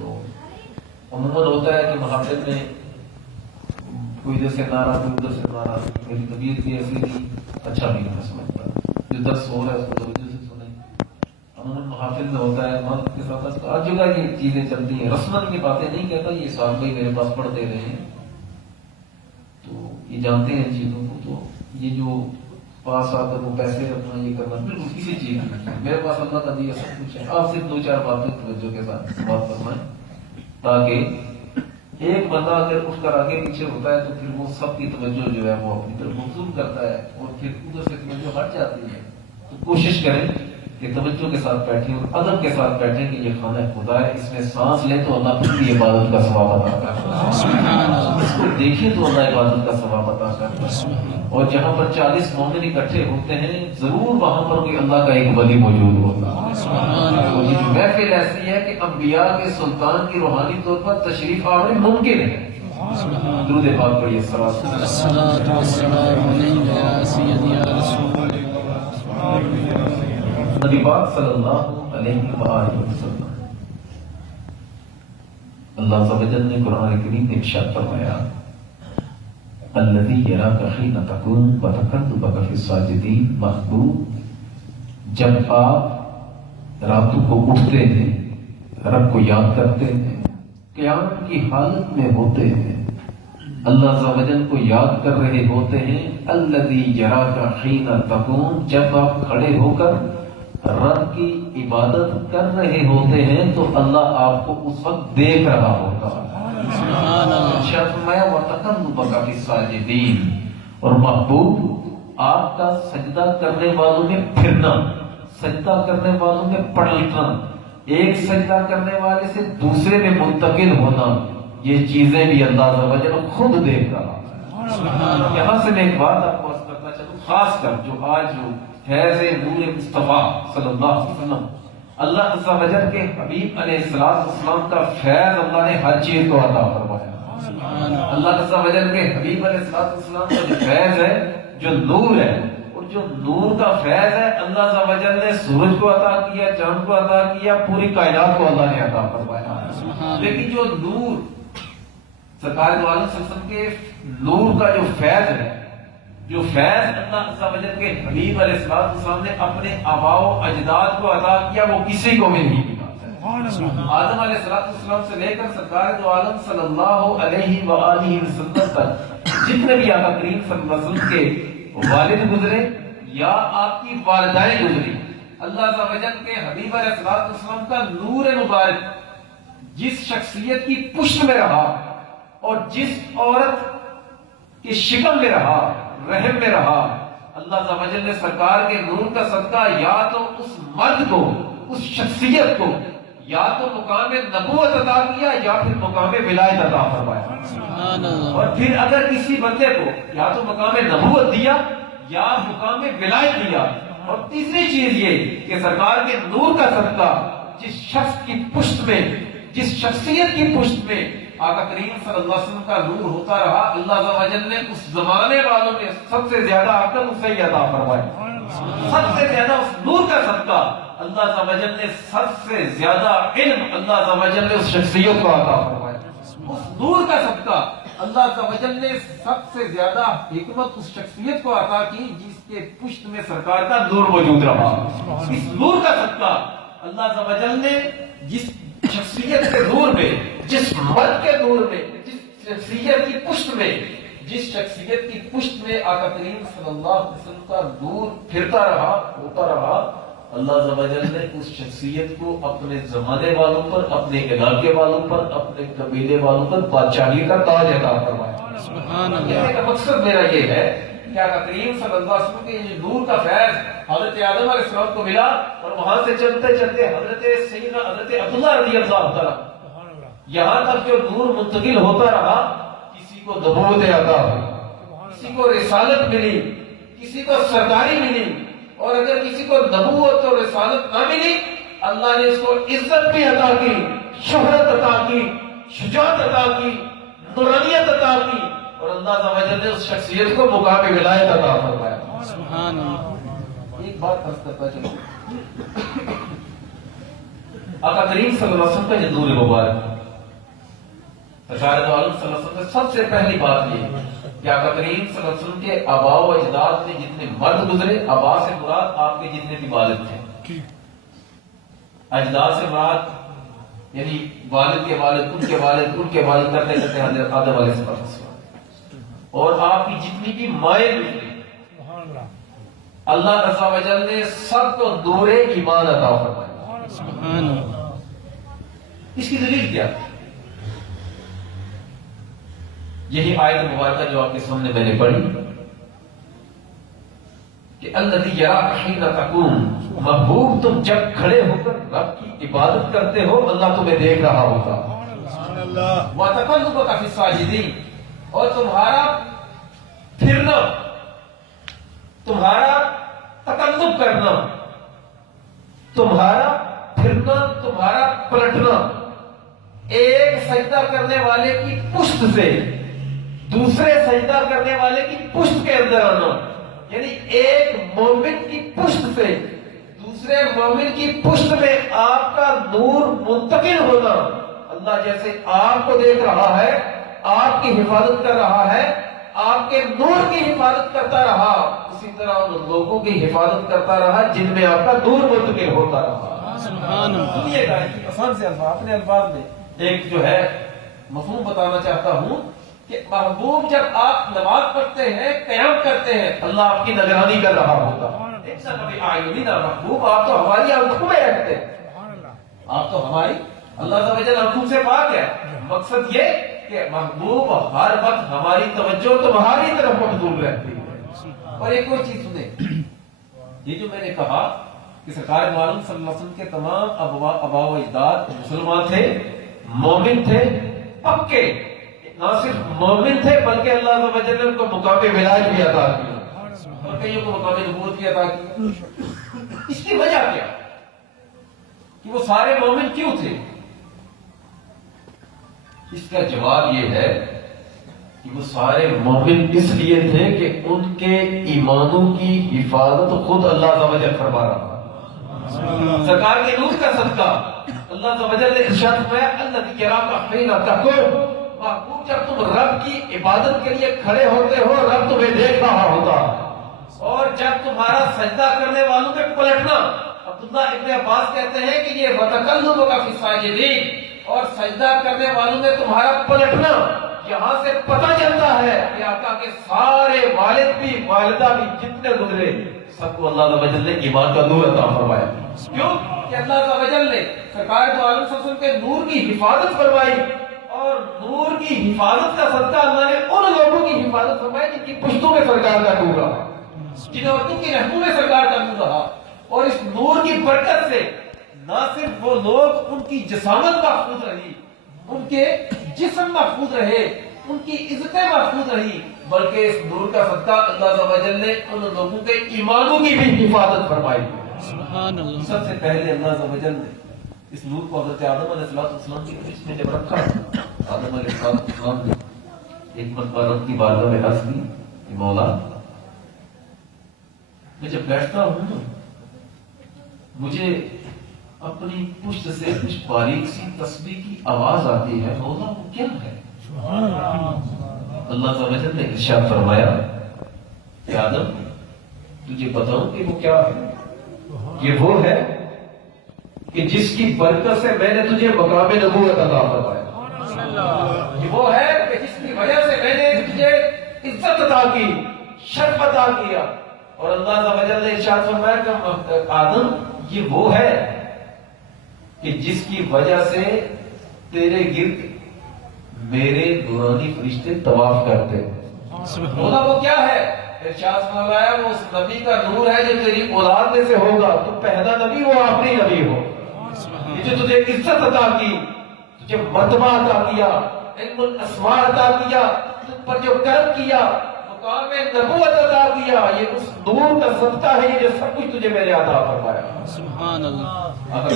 تو عموماً ہوتا ہے کہ محافل میں کوئی ادھر سے ناراض کوئی ادھر سے ناراض، میری طبیعت بھی ایسی نہیں، اچھا بھی نہیں سمجھتا، جو درس ہو رہا ہے اس کو توجہ سے سنیں۔ عموماً محافل میں ہوتا ہے مرد کے ساتھ ہر جگہ یہ چیزیں چلتی ہیں، رسمن کی باتیں نہیں کہتا، یہ صاحب بھائی میرے پاس پڑھ دے رہے ہیں تو یہ جانتے ہیں چیزوں کو، تو یہ جو پاس آ کر وہ پیسے رکھنا یہ کرنا بالکل کسی چیز نہیں، میرے پاس اللہ کا دیا سب کچھ ہے، آپ صرف 2-4 باتیں توجہ کے ساتھ بات فرمائیں تاکہ ایک بندہ اگر اٹھ کر آگے پیچھے ہوتا ہے تو پھر وہ سب کی توجہ جو ہے وہ اپنی طرف مبذول کرتا ہے اور پھر ادھر سے توجہ ہٹ جاتی ہے۔ تو کوشش کریں کہ توجہ کے ساتھ بیٹھیں اور ادب کے ساتھ بیٹھیں کہ یہ خانہ خدا ہے، اس میں سانس لیں تو اللہ پھر بھی عبادت کا ثواب عطا کرتا ہے، اس کو دیکھیں تو اللہ عبادت کا ثواب عطا کرتا ہے۔ اور جہاں پر 40 مومن اکٹھے ہوتے ہیں ضرور وہاں پر کوئی اللہ کا ایک ولی موجود ہوتا ہے۔ تو یہ محفل ایسی ہے کہ انبیاء کے سلطان کی روحانی طور پر تشریف آوری ممکن ہے۔ درود پاک پڑھیے، الصلاۃ والسلام علیک یا سیدی یا رسول اللہ۔ نبی پاک صلی اللہ علیہ وآلہ وسلم، اللہ عز و جل نے قرآن کریم میں ارشاد فرمایا الذی یراک حین تقوم وتقلبک فی الساجدین، محبوب جب آپ راتوں کو اٹھتے ہیں، رب کو یاد کرتے ہیں، قیام کی حالت میں ہوتے ہیں، اللہ عز و جل کو یاد کر رہے ہوتے ہیں، الذی یراک حین تقوم، جب آپ کھڑے ہو کر رب کی عبادت کر رہے ہوتے ہیں تو اللہ آپ کو اس وقت دیکھ رہا ہوتا ہے۔ اور محبوب آپ کا سجدہ کرنے والوں میں پھرنا، سجدہ کرنے والوں میں پلٹنا، ایک سجدہ کرنے والے سے دوسرے میں منتقل ہونا، یہ چیزیں بھی اللہ عز و جل خود دیکھ رہا ہے۔ یہاں سے میں ایک بات آپ کو عرض کرنا چاہوں، خاص کر جو آج جو فیض نور مصطفیٰ صلی اللہ علیہ وسلم، اللہ عز و جل کے حبیب علیہ السلام کا فیض اللہ نے ہر چیز کو عطا فرمایا۔ اللہ عز و جل کے حبیب علیہ السلام کا جو فیض ہے، جو نور ہے، اور جو نور کا فیض ہے اللہ عز و جل نے سورج کو عطا کیا، چاند کو عطا کیا، پوری کائنات کو اللہ نے عطا فرمایا۔ لیکن جو نور سرکار دو عالم صلی اللہ علیہ وسلم کے نور کا جو فیض ہے، جو فیض اللہ عز و جل کے حبیب علیہ السلام نے اپنے آباء و اجداد کو عطا کیا، وہ کسی کو بھی نہیں ملا۔ آدم علیہ السلام سے لے کر سرکار دو عالم صلی اللہ علیہ وآلہ وسلم تک جتنے بھی آقا کریم صلی اللہ علیہ وسلم کے والد گزرے یا آپ کی والدائیں گزری، اللہ عز و جل کے حبیب علیہ السلام کا نور مبارک جس شخصیت کی پشت میں رہا اور جس عورت کی شکل میں رہا، رحم میں رہا، اللہ عز و جل نے سرکار کے نور کا صدقہ یا تو اس مرد کو، اس شخصیت کو یا تو مقام نبوت عطا کیا یا پھر مقام ولایت عطا فرمایا۔ اور پھر اگر کسی بندے کو یا تو مقام نبوت دیا یا مقام ولایت دیا، اور تیسری چیز یہ کہ سرکار کے نور کا صدقہ جس شخص کی پشت میں، جس شخصیت کی پشت میں آقا کریم صلی اللہ علیہ وسلم کا نور ہوتا رہا، اللہ عز و جل نے اس زمانے والوں میں سب سے زیادہ عقل اسے ہی عطا فرمائی۔ سب سے زیادہ اس نور کا صدقہ اللہ عز و جل نے، سب سے زیادہ علم اللہ عز و جل نے اس شخصیت کو عطا فرمایا۔ اس نور کا صدقہ اللہ عز و جل نے سب سے زیادہ حکمت اس شخصیت کو عطا کی جس کے پشت میں سرکار کا نور موجود رہا۔ اس نور کا صدقہ اللہ عز و جل نے جس شخصیت کے نور میں، جس مرد کے نور میں، جس شخصیت کی پشت میں، جس شخصیت کی پشت میں آقا کریم صلی اللہ علیہ وسلم کا نور پھرتا رہا، ہوتا رہا، اللہ عز و جل نے اس شخصیت کو اپنے زمانے والوں پر، اپنے علاقے والوں پر، اپنے قبیلے والوں پر بادشاہی کا تاج عطا فرمایا۔ سبحان اللہ۔ کہنے کا مقصد میرا یہ ہے کہ آقا کریم صلی اللہ علیہ وسلم کے یہ نور کا فیض حضرت آدم علیہ السلام کو ملا، اور وہاں سے چلتے چلتے حضرت سیدنا حضرت عبداللہ رضی اللہ تعالیٰ یہاں تک جو نور منتقل ہوتا رہا، کسی کو نبوت عطا ہوئی، کسی کو رسالت ملی، کسی کو سرداری ملی، اور اگر کسی کو نبوت اور رسالت نہ ملی، اللہ نے اس کو عزت بھی عطا کی، شہرت عطا کی، شجاعت عطا کی، نورانیت عطا کی، اور اللہ عز و جل نے اس شخصیت کو مقام ولایت عطا فرمایا۔ سبحان اللہ۔ ایک بات عرض کرتا چلوں، آقا کریم صلی اللہ علیہ وسلم کا یہ نور مبارک سرکار دو عالم صلی اللہ علیہ وسلم نے سب سے پہلی بات یہ کہ آقا کریم صلی اللہ علیہ وسلم کے آباء و اجداد میں جتنے مرد گزرے، آباء سے مراد آپ کے جتنے بھی والد تھے، اجداد سے مراد یعنی والد کے والد، ان کے والد، ان کے والد کرتے کرتے حضرت آدم علیہ السلام، اور آپ کی جتنی بھی مائیں گزری، اللہ عز و جل نے سب کو نور ایمان عطا فرمایا. سبحان اللہ. اس کی دلیل کیا؟ یہی آیت مبارکہ جو آپ کے سامنے میں نے پڑھی کہ الذی یراک حین تقوم، محبوب تم جب کھڑے ہو کر رب کی عبادت کرتے ہو اللہ تمہیں دیکھ رہا ہوگا. وتقلبک فی الساجدین، اور تمہارا پھرنا، تمہارا تقلب کرنا، تمہارا پھرنا، تمہارا پلٹنا، ایک سجدہ کرنے والے کی پشت سے دوسرے سجدہ کرنے والے کی پشت کے اندر آنا، یعنی ایک مومن کی پشت سے دوسرے مومن کی پشت میں آپ کا نور منتقل ہونا. اللہ جیسے آپ کو دیکھ رہا ہے، آپ کی حفاظت کر رہا ہے، آپ کے نور کی حفاظت کرتا رہا، اسی طرح ان لوگوں کی حفاظت کرتا رہا جن میں آپ کا نور منتقل ہوتا رہا. سبحان اللہ. سنیے گا آسان سے الفاظ، اپنے الفاظ میں ایک جو ہے مفہوم بتانا چاہتا ہوں کہ محبوب جب آپ نماز پڑھتے ہیں، قیام کرتے ہیں، اللہ آپ کی نگرانی کر رہا ہوتا. محبوب آپ تو ہماری آنکھوں میں رہتے ہیں، آپ تو ہماری اللہ تعالیٰ جل آنکھوں سے پاک ہے. مقصد یہ کہ محبوب ہر وقت ہماری توجہ تمہاری طرف مبذول رہتی ہے. اور ایک اور چیز سنیں، یہ جو میں نے کہا کہ سرکار معلوم صلی اللہ علیہ وسلم کے تمام آباء و اجداد مسلمان تھے، مومن تھے پکے. نہ صرف مومن تھے بلکہ اللہ عز و جل نے ان کو مقام ولایت بھی عطا کیا اور کئیوں کو مقام نبوت بھی عطا کیا. اس کی وجہ کیا کہ وہ سارے مومن کیوں تھے؟ اس کا جواب یہ ہے کہ وہ سارے مومن اس لیے تھے کہ ان کے ایمانوں کی حفاظت خود اللہ عز و جل فرما رہا. سرکار کے نور کا صدقہ اللہ عز و جل نے ارشاد فرمایا الذی یراک حین تقوم، محبوب جب تم رب کی عبادت کے لیے کھڑے ہوتے ہو رب تمہیں دیکھ رہا ہوتا. اور جب تمہارا سجدہ کرنے والوں میں پلٹنا، عبداللہ ابن عباس کہتے ہیں کہ یہ وتقلبک فی الساجدین، اور سجدہ کرنے والوں میں تمہارا پلٹنا، یہاں سے پتہ چلتا ہے کہ آقا کے سارے والد بھی والدہ بھی جتنے گزرے سب کو اللہ عز و جل نے ایمان کا نور عطا فرمایا. کیوں کہ اللہ عز و جل نے سرکار دو عالم صلی اللہ علیہ وسلم کے نور کی حفاظت فرمائی، اور نور کی حفاظت کا صدقہ اللہ نے ان لوگوں کی حفاظت فرمائی جن کی پشتوں میں سرکار کا نور رہا، جن عورتوں کی رحموں میں سرکار کا نور رہا. اور اس نور کی برکت سے نہ صرف وہ لوگ ان کی جسامت محفوظ رہی، ان کے جسم محفوظ رہے، ان کی عزتیں محفوظ رہی، بلکہ اس نور کا صدقہ اللہ عز و جل نے ان لوگوں کے ایمانوں کی بھی حفاظت فرمائی. سبحان اللہ. سب سے پہلے اللہ عز و جل نے اس نور کو حضرت آدم علیہ السلام کی کچھ میں جب رکھا، آدم علیہ السلام نے ایک مرتبہ رب کی بارگاہ میں عرض کی کہ مولا میں جب بیٹھتا ہوں مجھے اپنی پشت سے کچھ باریک سی تسبیح کی آواز آتی ہے، مولا وہ کیا ہے؟ اللہ عز و جل نے ارشاد فرمایا کہ آدم تجھے بتاؤں کہ وہ کیا ہے؟ یہ وہ ہے کہ جس کی برکت سے میں نے تجھے مقام نبوت عطا فرمایا. یہ وہ ہے کہ جس کی وجہ سے میں نے تجھے عزت عطا کی، شرف عطا کیا. اور اللہ عز و جل نے ارشاد فرمایا کہ آدم یہ وہ ہے کہ جس کی وجہ سے تیرے گرد میرے نورانی فرشتے طواف کرتے. مولا وہ کیا ہے؟ ارشاد فرمایا وہ اس نبی کا نور ہے جو تیری اولاد میں سے ہوگا، تو پہلا نبی وہ آخری نبی ہو. یہ جو تجھے عزت عطا کی، تجھے مرتبہ عطا کیا، علم الاسماء عطا کیا، تجھ پر جو کرم کیا، مقام نبوت عطا کیا، یہ اس نور کا صدقہ ہے جو سب کچھ تجھے میں نے عطا فرمایا. سبحان اللہ. اگر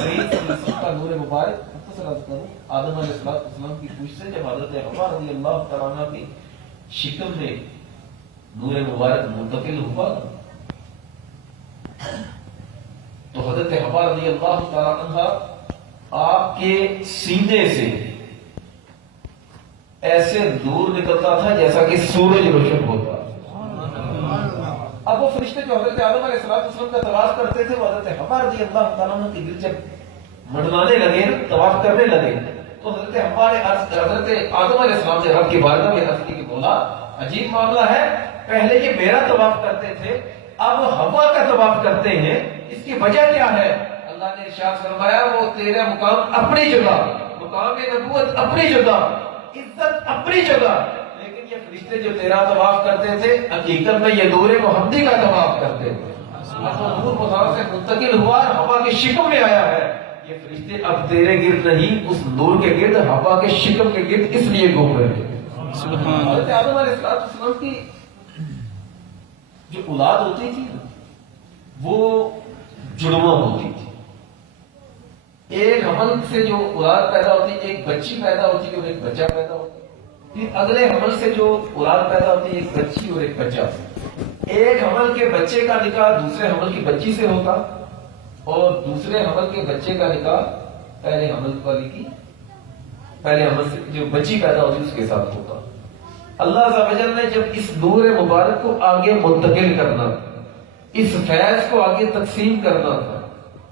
کا نور مبارک آدم علیہ السلام کی پوچھ سے جب حضرت حوا رضی اللہ تعالیٰ عنہ کی شکل میں نور مبارک منتقل ہوا تو حضرت حوا رضی اللہ تعالیٰ عنہ آپ کے سینے سے ایسے نور نکلتا تھا جیسا کہ سورج روشن ہوتا. اب وہ فرشتے جو حضرت آدم علیہ السلام کا طواف کرتے تھے وہ حضرت حوا رضی اللہ تعالیٰ عنہ کے گرد جب منڈلانے لگے طواف کرنے لگے تو حضرت حوا نے حضرت آدم علیہ السلام سے رب کی بارگاہ میں عرض کی کہ بولا عجیب معاملہ ہے، پہلے یہ میرا طواف کرتے تھے اب حوا کا طواف کرتے ہیں، اس کی وجہ کیا ہے؟ اللہ نے ارشاد فرمایا وہ تیرا مقام اپنی جگہ، مقام نبوت اپنی جگہ، عزت اپنی جگہ، لیکن یہ فرشتے جو تیرا طواف کرتے تھے حقیقت میں یہ نور محمدی کا طواف کرتے تھے. نور مصحف سے منتقل ہوا اور ہوا کے شکم میں آیا ہے. یہ فرشتے اب تیرے گرد نہیں، اس نور کے گرد، ہوا کے شکم کے گرد اس لیے گھوم رہے ہیں. حضرت آدم علیہ السلام کی جو اولاد ہوتی تھی وہ جڑواں ہوتی تھی. ایک حمل سے جو اولاد پیدا ہوتی، ایک بچی پیدا ہوتی اور ایک بچہ پیدا ہوتا. پھر اگلے حمل سے جو اولاد پیدا ہوتی، ایک بچی اور ایک بچہ. ایک حمل کے بچے کا نکاح دوسرے حمل کی بچی سے ہوتا اور دوسرے حمل کے بچے کا نکاح پہلے حمل والی کی پہلے حمل سے جو بچی پیدا ہوتی اس کے ساتھ ہوتا. اللہ عز و جل نے جب اس نور مبارک کو آگے منتقل کرنا، اس فیض کو آگے تقسیم کرنا تھا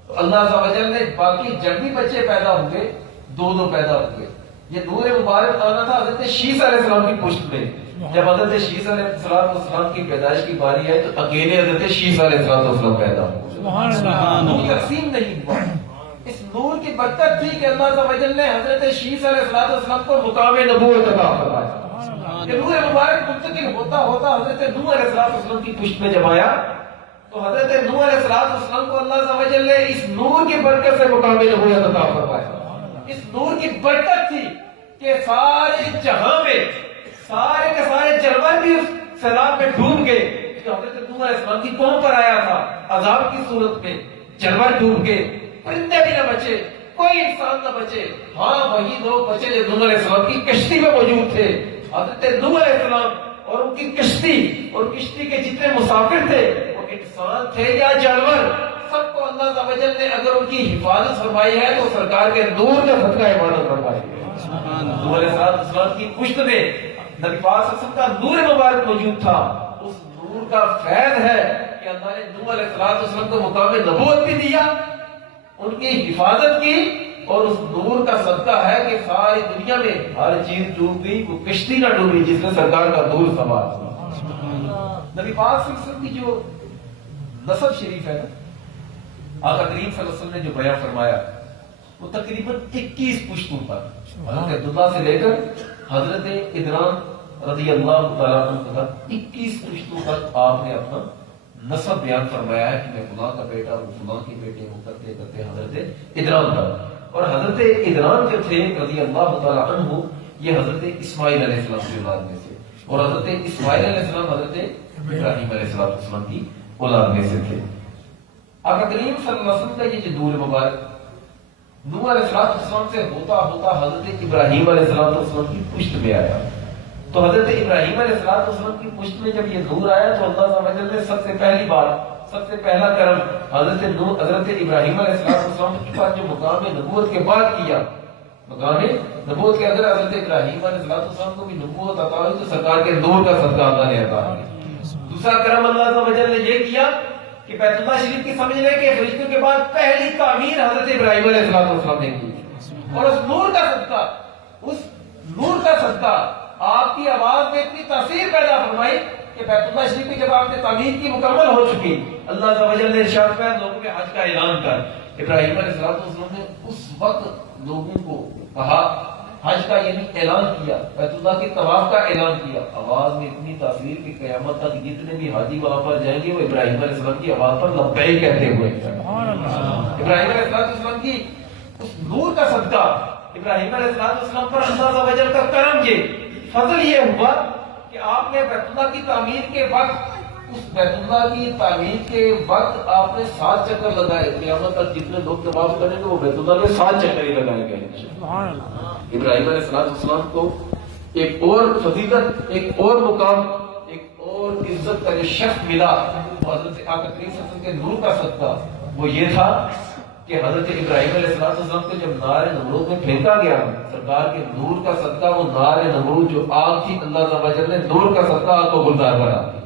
تو اللہ عز و جل نے باقی جب بھی بچے پیدا ہوئے دو پیدا ہوئے. یہ نور مبارک آنا تھا حضرت شیس علیہ السلام کی پشت میں. جب حضرت شیس علیہ السلام کی پیدائش کی باری آئی تو اکیلے حضرت شیس علیہ السلام پیدا ہوئے. نور تقسیم نہیں ہوا. اس نور کی برکت تھی کہ اللہ عز و جل نے حضرت شیس علیہ السلام کو مقام نبوت عطا فرمایا. کہ نور مبارک منتقل ہوتا ہوتا حضرت نوح علیہ السلام کی پشت میں جب آیا تو حضرت نوح علیہ السلام کو اللہ عز و جل نے اس نور کی برکت سے مقام نبوت عطا فرمایا. اس نور کی برکت تھی کہ سارے جہاں میں سارے کے سارے جانور بھی اس سیلاب میں ڈوب گئے. جو حضرت نوح علیہ السلام کی قوم پر آیا تھا عذاب کی صورت میں، جانور ڈوب گئے، پرندے بھی نہ بچے، کوئی انسان نہ بچے. ہاں وہی لوگ بچے جو نوح علیہ السلام کی کشتی میں موجود تھے. حضرت نوح علیہ السلام اور ان کی کشتی اور کشتی کے جتنے مسافر تھے وہ انسان تھے یا جانور، سب کو اللہ عز و جل نے اگر ان کی حفاظت فرمائی ہے تو سرکار کے نور کا صدقہ حفاظت فرمائی ہے. نوح علیہ السلام کی پشت میں نبی پاک صلی اللہ علیہ وسلم کا نور مبارک موجود تھا. اس نور کا فیض ہے کہ اللہ نے نوح علیہ السلام کو مقام نبوت بھی دیا، ان کی حفاظت کی، اور اس نور کا صدقہ ہے کہ ساری دنیا میں ہر چیز ڈوب گئی، وہ کشتی نہ ڈوبی جس میں سرکار کا نور سوار. نبی پاک صلی اللہ علیہ وسلم کی جو نسب شریف ہے نا، آقا کریم صلی اللہ علیہ وسلم نے جو بیان فرمایا وہ تقریباً 21 پشتوں پر حضرت عبداللہ سے لے کر حضرت ادران رضی اللہ تعالیٰ عنہ تک 21 پشتوں تک آپ نے اپنا نسب بیان فرمایا ہے کہ میں فلاں کا بیٹا ہوں، فلاں کے بیٹے ہوں، کرتے کرتے حضرت ادران تک. اور حضرت ادران جو تھے رضی اللہ تعالیٰ عنہ یہ حضرت اسماعیل علیہ السلام کی اولاد میں سے، اور حضرت اسماعیل علیہ السلام حضرت ابراہیم علیہ السلام کی اولاد میں سے تھے. آقا کریم صلی اللہ علیہ وسلم کا یہ جو نور مبارک نوح علیہ السلام سے ہوتا ہوتا حضرت ابراہیم علیہ السلام کی پشت میں آیا. تو حضرت ابراہیم علیہ السلام کی پشت میں جب یہ نور آیا تو اللہ تعالیٰ نے سب سے پہلی بار سب سے پہلا کرم حضرت ابراہیم علیہ السلام پر جو مقام نبوت کے بعد کیا. مقام نبوت کے اگر حضرت ابراہیم علیہ السلام کو بھی نبوت عطا ہوئی تو سرکار کے نور کا صدقہ اللہ نے عطا کیا. دوسرا کرم اللہ تعالیٰ نے یہ کیا کہ بیت اللہ شریف کی سمجھ لیں کہ فرشتوں کے بعد پہلی تعمیر حضرت ابراہیم علیہ السلام نے کی. اور اس نور کا صدقہ آپ کی آواز میں اتنی تاثیر پیدا فرمائی کہ بیت اللہ شریف کی جب آپ نے تعمیر کی مکمل ہو چکی، اللہ عز و جل نے ارشاد فرمایا لوگوں کے حج کا اعلان کر. ابراہیم علیہ السلام نے اس وقت لوگوں کو کہا حج کا یعنی اعلان کیا، بیت اللہ کے طواف کا اعلان کیا. آواز میں اتنی تاثیر کہ قیامت تک جتنے بھی حاجی وہاں پر جائیں گے وہ ابراہیم علیہ السلام کی آواز پر لبیک کہتے ہوئے. ابراہیم علیہ السلام کی اس نور کا صدقہ ابراہیم علیہ السلام پر اللہ عز و جل کا کرم یہ فضل یہ ہوا کہ آپ نے بیت اللہ کی تعمیر کے وقت اس بیت اللہ کی تعمیر کے وقت آپ نے 7 چکر لگائے. قیامت تک جتنے لوگ طواف کریں گے وہ بیت اللہ میں 7 چکر ہی لگائے گئے. ابراہیم علیہ السلام کو ایک اور فضیلت، ایک اور مقام، ایک اور عزت کا جو شرف ملا حضرت آقا کریم صلی اللہ علیہ وسلم کے نور کا صدقہ وہ یہ تھا کہ کہ حضرت ابراہیم علیہ السلام کو جب نار نمرود میں پھینکا گیا، سرکار کے نور کا صدقہ وہ نار نمرود جو آگ تھی، اللہ تعالیٰ وجل نے نور کا صدقہ آگ کو گلزار بنا دیا۔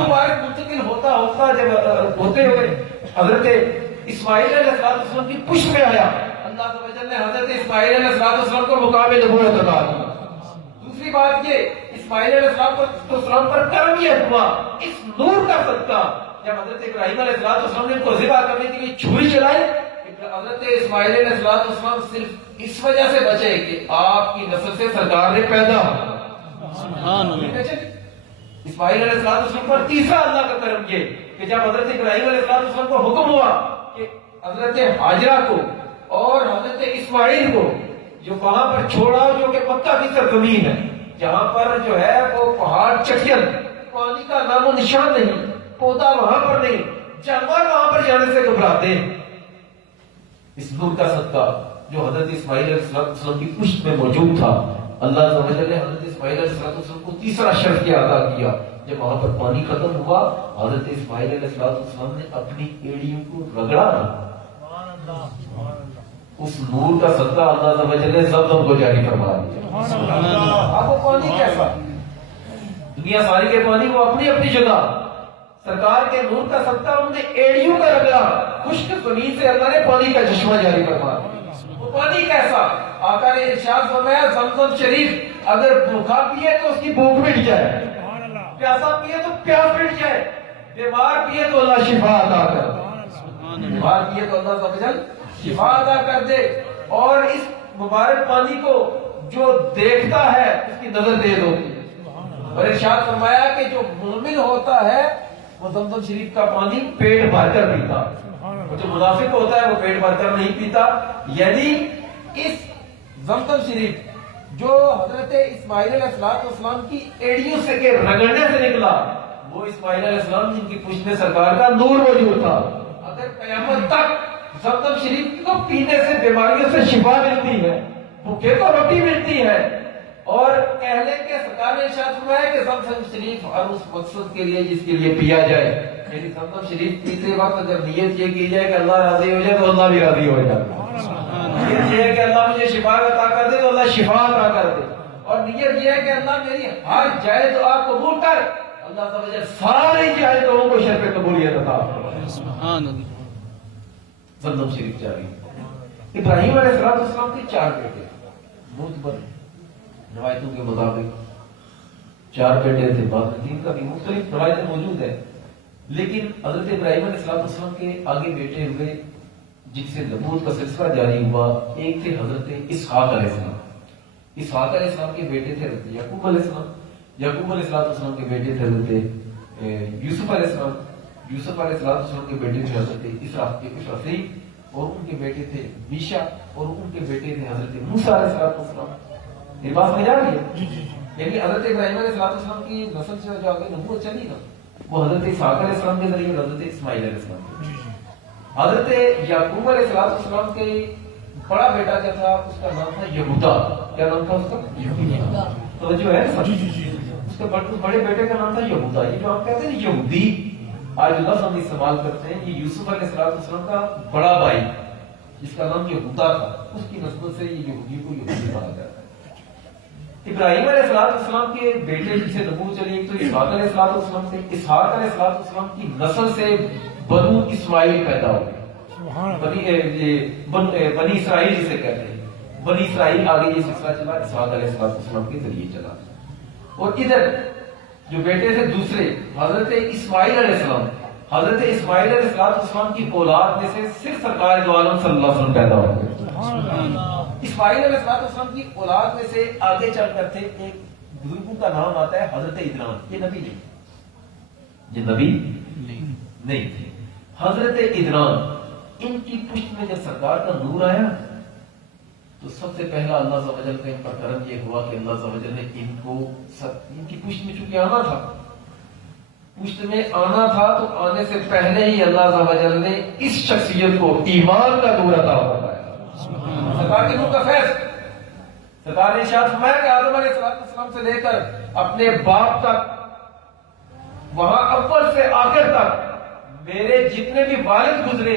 مبارک منتقل ہوتا ہوتا جب ہوتے ہوئے حضرت اسماعیل علیہ السلام کی پشت میں آیا، اللہ تعالیٰ وجل نے حضرت اسماعیل علیہ السلام کو مقام نبوت عطا کیا۔ دوسری بات یہ، اسماعیل علیہ السلام پر کرم یہ ہوا، اس نور کا صدقہ جب حضرت ابراہیم علیہ السلام نے ان کو ذبح کرنے کے لیے چھری چلائی، حضرت اسماعیل علیہ السلام صرف اس وجہ سے بچے کہ آپ کی نسل سے سرکار نے پیدا ہوا۔ اسماعیل علیہ السلام پر تیسرا اللہ کا کرم یہ کہ جب حضرت ابراہیم علیہ السلام کو حکم ہوا کہ حضرت ہاجرہ کو اور حضرت اسماعیل کو جو وہاں پر چھوڑا، جو کہ مکہ کی سرزمین ہے، جہاں پر جو ہے وہ پہاڑ چٹیل، پانی کا نام و نشان نہیں، پودا وہاں پر نہیں، جانور وہاں پر جانے سے گھبراتے ہیں۔ اس نور کا صدقہ جو حضرت اسماعیل علیہ السلام کی پشت میں موجود تھا، اللہ تعالیٰ نے حضرت اسماعیل علیہ السلام کو تیسرا شرف کیا عطا کیا۔ جب وہاں پر پانی ختم ہوا، حضرت اسماعیل علیہ السلام نے اپنی ایڑیوں کو رگڑا، اس نور کا صدقہ اللہ تعالیٰ نے زمزم کو جاری فرما دیا۔ آپ کو پانی کیسا، دنیا ساری کے پانی وہ اپنی اپنی جگہ، سرکار کے نور کا صدقہ ان نے ایڑیوں کا رگڑا، خشک زمین سے اللہ نے پانی کا چشمہ جاری فرما دیا۔ وہ پانی کیسا، آقا نے ارشاد فرمایا زمزم شریف اگر بھوکا پیے تو اس کی بھوک مٹ جائے، پیاسا پیے تو پیاس مٹ جائے، بیمار پیے تو اللہ شفا عطا کر دے، بیمار پیے تو اللہ سمجھل شفا عطا کر دے۔ اور اس مبارک پانی کو جو دیکھتا ہے اس کی نظر تیز ہوتی ہے، اور ارشاد فرمایا کہ جو مومن ہوتا ہے وہ زمزم شریف کا پانی پیٹ بھر کر پیتا، اور جو منافق ہوتا ہے وہ پیٹ بھر کر نہیں پیتا۔ یعنی اس زمزم شریف جو حضرت اسماعیل علیہ السلام کی ایڑیوں سے کے رگڑنے سے نکلا، وہ اسماعیل علیہ السلام جن کی پشت میں سرکار کا نور موجود تھا، اگر قیامت تک زمزم شریف کو پینے سے بیماریوں سے شفا ملتی ہے، بھوکے کو روٹی ملتی ہے، اور اہل کے سرکار نے ارشاد فرمایا کہ زمزم شریف ہر اس مقصد کے لیے جس کے لیے پیا جائے، یعنی زمزم شریف پیتے وقت اگر نیت یہ کی جائے کہ اللہ راضی ہو جائے تو اللہ بھی راضی ہو جائے، نیت یہ ہے کہ اللہ مجھے شفا عطا کر دے تو اللہ شفا عطا کر دے، اور نیت یہ ہے کہ اللہ میری ہر جائز دعا قبول کر، اللہ تعالی ساری جائز دعاؤں کو شرف قبولیت عطا فرمائے۔ سبحان اللہ۔ زمزم شریف جاری۔ ابراہیم علیہ السلام کے 4 بیٹے، معتبر روایتوں کے مطابق 4 بیٹے تھے، بعض دین کا بھی مختلف روایتیں موجود ہیں، لیکن حضرت ابراہیم علیہ السلام کے آگے بیٹے ہوئے جن سے نبوت کا سلسلہ جاری ہوا، ایک تھے حضرت اسحاق علیہ السلام۔ اسحاق علیہ السلام کے بیٹے تھے حضرت یعقوب علیہ السلام، یعقوب علیہ السلام کے بیٹے تھے حضرت یوسف علیہ السلام، یوسف علیہ السلام کے بیٹے تھے حضرت اسرافیل، اور ان کے بیٹے تھے میشا، اور ان کے بیٹے تھے حضرت موسیٰ علیہ السلام۔ یہ بات سمجھ آ رہی ہے؟ یعنی حضرت ابراہیم علیہ السلام کی نسل سے جو آگے نبوت چلی نا، وہ حضرت اسحاق علیہ السلام کے ذریعے حضرت اسماعیل علیہ السلام کے، حضرت یعقوب علیہ السلام کے بڑا بیٹا کیا تھا، اس کا نام تھا یہودا۔ کیا نام تھا اس کا؟ تو جو ہے اس کے بڑے بیٹے کا نام تھا یہودا۔ یہ جو آپ کہتے ہیں یہودی، آج لفظ ہم استعمال کرتے ہیں، یہ یوسف علیہ السلام کا بڑا بھائی جس کا نام یہودا تھا، اس کی نسبت سے یہ یہودی کو یہودی کہا جاتا ہے۔ ابراہیم علیہ السلام کے بیٹے جن سے نبوت چلی، ایک تو اسحاق علیہ السلام سے، اسحاق علیہ السلام کی نسل سے بنو اسماعیل پیدا ہوئے، بنی اسرائیل جسے کہتے ہیں، بنی اسرائیل آگے یہ سلسلہ چلا، اسحاق علیہ السلام کے ذریعے چلا۔ اور ادھر جو بیٹے تھے دوسرے حضرت اسماعیل علیہ السلام، حضرت اسماعیل علیہ السلام کی اولاد میں سے صرف سرکار دو عالم صلی اللہ علیہ وسلم پیدا ہوئے۔ اسماعیل علیہ السلام کی اولاد میں سے آگے چل کر تھے، ایک بزرگوں کا نام آتا ہے حضرت ادنان۔ یہ نبی نہیں، یہ نبی نہیں تھے، حضرت ادنان۔ ان کی پشت میں جب سرکار کا نور آیا تو سب سے پہلا اللہ عز و جل کا ان پر کرم یہ ہوا کہ اللہ عز و جل نے ان کی پشت میں چونکہ آنا تھا، پشت میں آنا تھا، تو آنے سے پہلے ہی اللہ عز و جل نے اس شخصیت کو ایمان کا نور عطا فرمایا، سرکار کے نور کا فیض۔ سرکار نے ارشاد فرمایا کہ آدم علیہ السلام سے لے کر اپنے باپ تک، وہاں اول سے آخر تک میرے جتنے بھی والد گزرے،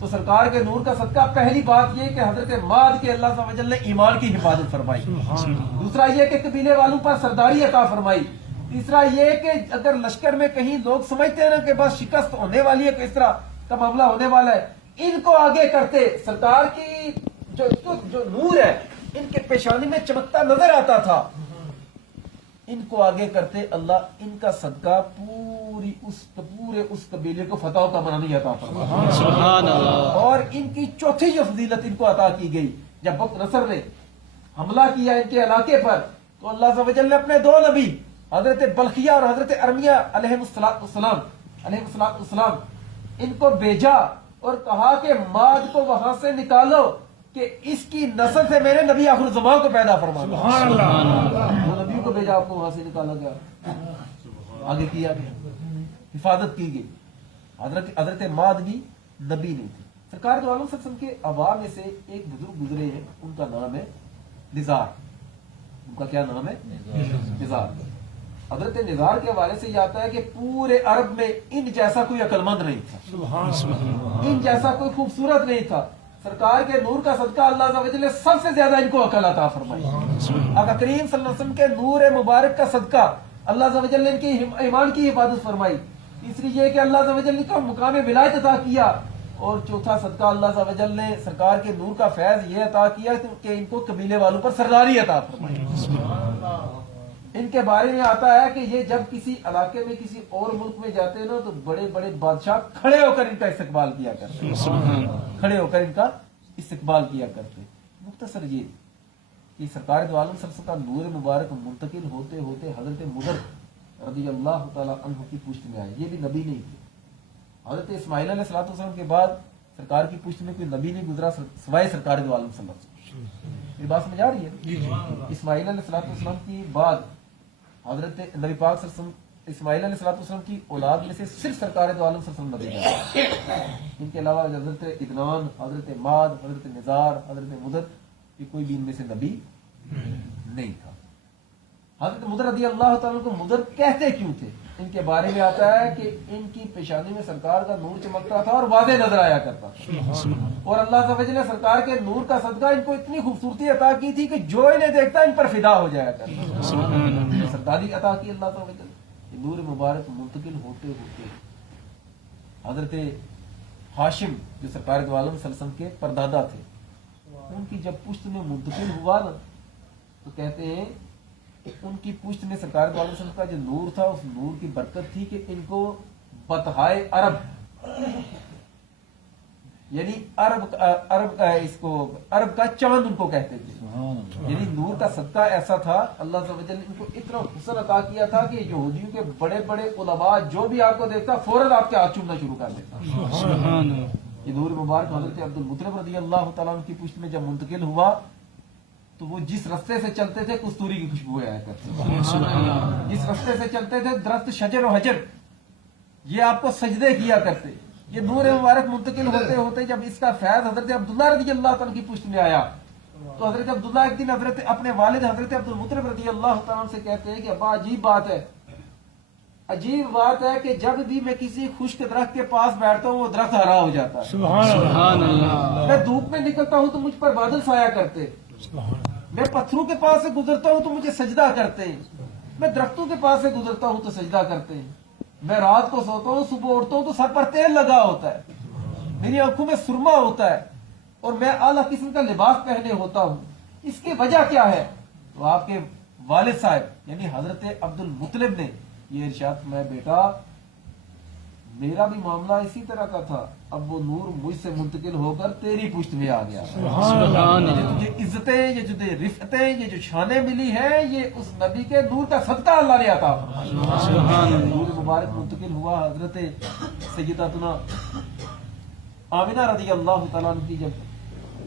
تو سرکار کے نور کا صدقہ پہلی بات یہ کہ حضرت ماد کے اللہ تعالی نے ایمان کی حفاظت فرمائی، دوسرا یہ کہ قبیلے والوں پر سرداری عطا فرمائی، تیسرا یہ کہ اگر لشکر میں کہیں لوگ سمجھتے ہیں نا کہ بس شکست ہونے والی ہے، کہ اس طرح کا معاملہ ہونے والا ہے، ان کو آگے کرتے سرکار کی جو نور ہے ان کے پیشانی میں چمکتا نظر آتا تھا، ان کو آگے کرتے اللہ ان کا صدقہ پورے اس قبیلے کو فتح کا منانی عطا فرمایا، سبحان اللہ۔ اور ان کی چوتھی جو فضیلت ان کو عطا کی گئی، جب بخت نصر نے حملہ کیا ان کے علاقے پر تو اللہ عز و جل نے اپنے دو نبی حضرت بلخیہ اور حضرت ارمیہ علیہ السلام ان کو بھیجا اور کہا کہ ماد کو وہاں سے نکالو کہ اس کی نسل سے میرے نبی آخر الزمان کو پیدا فرما دو۔ وہ نبیوں کو بھیجا، آپ کو وہاں سے نکالا گیا، آگے کیا گیا، حفاظت کی گئی۔ حضرت ماد بھی نبی نہیں تھے۔ سرکار دو عالم صلی اللہ علیہ وسلم کے عوام میں سے ایک بزرگ گزرے ہیں، ان کا نام ہے نزار۔ ان کا کیا نام ہے؟ نزار۔ حضرت نزار کے حوالے سے یہ آتا ہے کہ پورے عرب میں ان جیسا کوئی عقل مند نہیں تھا، ان جیسا کوئی خوبصورت نہیں تھا۔ سرکار کے نور کا صدقہ اللہ عز و جل نے سب سے زیادہ ان کو عقل عطا فرمائی۔ آقا کریم صلی اللہ علیہ وسلم کے نور مبارک کا صدقہ اللہ عز و جل نے ان کی ایمان کی حفاظت فرمائی۔ تیسری یہ کہ اللہ عز و جل نے کو مقام ولایت عطا کیا، اور چوتھا صدقہ اللہ عز و جل نے سرکار کے نور کا فیض یہ عطا کیا کہ ان کو قبیلے والوں پر سرداری عطا فرمائی۔ ان کے بارے میں آتا ہے کہ یہ جب کسی علاقے میں کسی اور ملک میں جاتے ہیں نا تو بڑے بڑے بادشاہ کھڑے ہو کر ان کا استقبال کیا کرتے، کھڑے ہو کر ان کا استقبال کیا کرتے۔ مختصر یہ کہ سرکار دو عالم صلی اللہ علیہ وسلم کا نور مبارک منتقل ہوتے ہوتے حضرت مضر رضی اللہ تعالی عنہ کی پشت میں آئے۔ یہ بھی نبی نہیں تھے۔ حضرت اسماعیل علیہ السلام کے بعد سرکار کی پشت میں کوئی نبی نہیں گزرا سوائے سرکار دو عالم صلی اللہ علیہ وسلم۔ میری بات سمجھ آ رہی ہے؟ اسماعیل علیہ السلام کی بعد حضرت نبی پاک صلی اللہ علیہ وسلم اسماعیل علیہ السلام کی اولاد میں سے صرف سرکار دو عالم صلی اللہ علیہ وسلم نبی ہے۔ ان کے علاوہ حضرت عدنان، حضرت ماد، حضرت نزار، حضرت مدر، یہ کوئی بھی ان میں سے نبی نہیں تھا۔ حضرت مدر رضی اللہ تعالیٰ کو مدر کہتے کیوں تھے؟ ان کے بارے میں آتا ہے کہ ان کی پیشانی میں سرکار کا نور چمکتا تھا اور واضح نظر آیا کرتا تھا، اور اللہ تعالیٰ نے سرکار کے نور کا صدقہ ان کو اتنی خوبصورتی عطا کی تھی کہ جو انہیں دیکھتا ان پر فدا ہو جایا کرتا۔ سرداری عطا کی اللہ تعالیٰ نے۔ نور مبارک منتقل ہوتے ہوتے حضرت ہاشم جو سرکار دو عالم صلی اللہ علیہ وسلم کے پردادا تھے، ان کی جب پشت میں منتقل ہوا نا تو کہتے ہیں ان کی پشت میں سرکار دو عالم صلی اللہ علیہ وسلم کا جو نور تھا، اس نور کی برکت تھی کہ ان کو بطحائے عرب، یعنی عرب کا چاند ان کو کہتے تھے۔ یعنی نور کا صدقہ ایسا تھا، اللہ عز و جل نے ان کو اتنا حسن عطا کیا تھا کہ یہودیوں کے بڑے بڑے علماء جو بھی آپ کو دیکھتا فوراً آپ کے ہاتھ چومنا شروع کر دیتا۔ یہ نور مبارک حضرت عبد المطلب رضی اللہ تعالیٰ عنہ کی پشت میں جب منتقل ہوا تو وہ جس رستے سے چلتے تھے کستوری کی خوشبو آیا کرتی، جس رستے سے چلتے تھے درخت شجر و حجر یہ آپ کو سجدے کیا کرتے۔ یہ نور مبارک منتقل ہوتے ہوتے جب اس کا فیض حضرت عبداللہ رضی اللہ تعالیٰ کی پشت میں آیا تو حضرت عبداللہ ایک دن حضرت اپنے والد حضرت عبد المطلب رضی اللہ تعالیٰ سے کہتے ہیں کہ ابا عجیب بات ہے کہ جب بھی میں کسی خشک درخت کے پاس بیٹھتا ہوں وہ درخت ہرا ہو جاتا ہے، سبحان اللہ۔ میں دھوپ میں نکلتا ہوں تو مجھ پر بادل سایہ کرتے، میں پتھروں کے پاس سے گزرتا ہوں تو مجھے سجدہ کرتے ہیں، میں درختوں کے پاس سے گزرتا ہوں تو سجدہ کرتے ہیں، میں رات کو سوتا ہوں صبح اٹھتا ہوں تو سر پر تیل لگا ہوتا ہے، میری آنکھوں میں سرما ہوتا ہے، اور میں اعلیٰ قسم کا لباس پہنے ہوتا ہوں، اس کی وجہ کیا ہے؟ تو آپ کے والد صاحب یعنی حضرت عبد المطلب نے یہ ارشاد فرمایا، بیٹا میرا بھی معاملہ اسی طرح کا تھا، اب وہ نور مجھ سے منتقل ہو کر تیری پشت میں آ گیا۔ یہ تجھے عزتیں، یہ تجھے رفعتیں، یہ جو شانیں ملی ہیں یہ اس نبی کے نور کا صدقہ اللہ نے عطا فرمایا۔ نور مبارک منتقل ہوا، حضرت سیدتنا آمنہ رضی اللہ تعالیٰ عنہ کی جب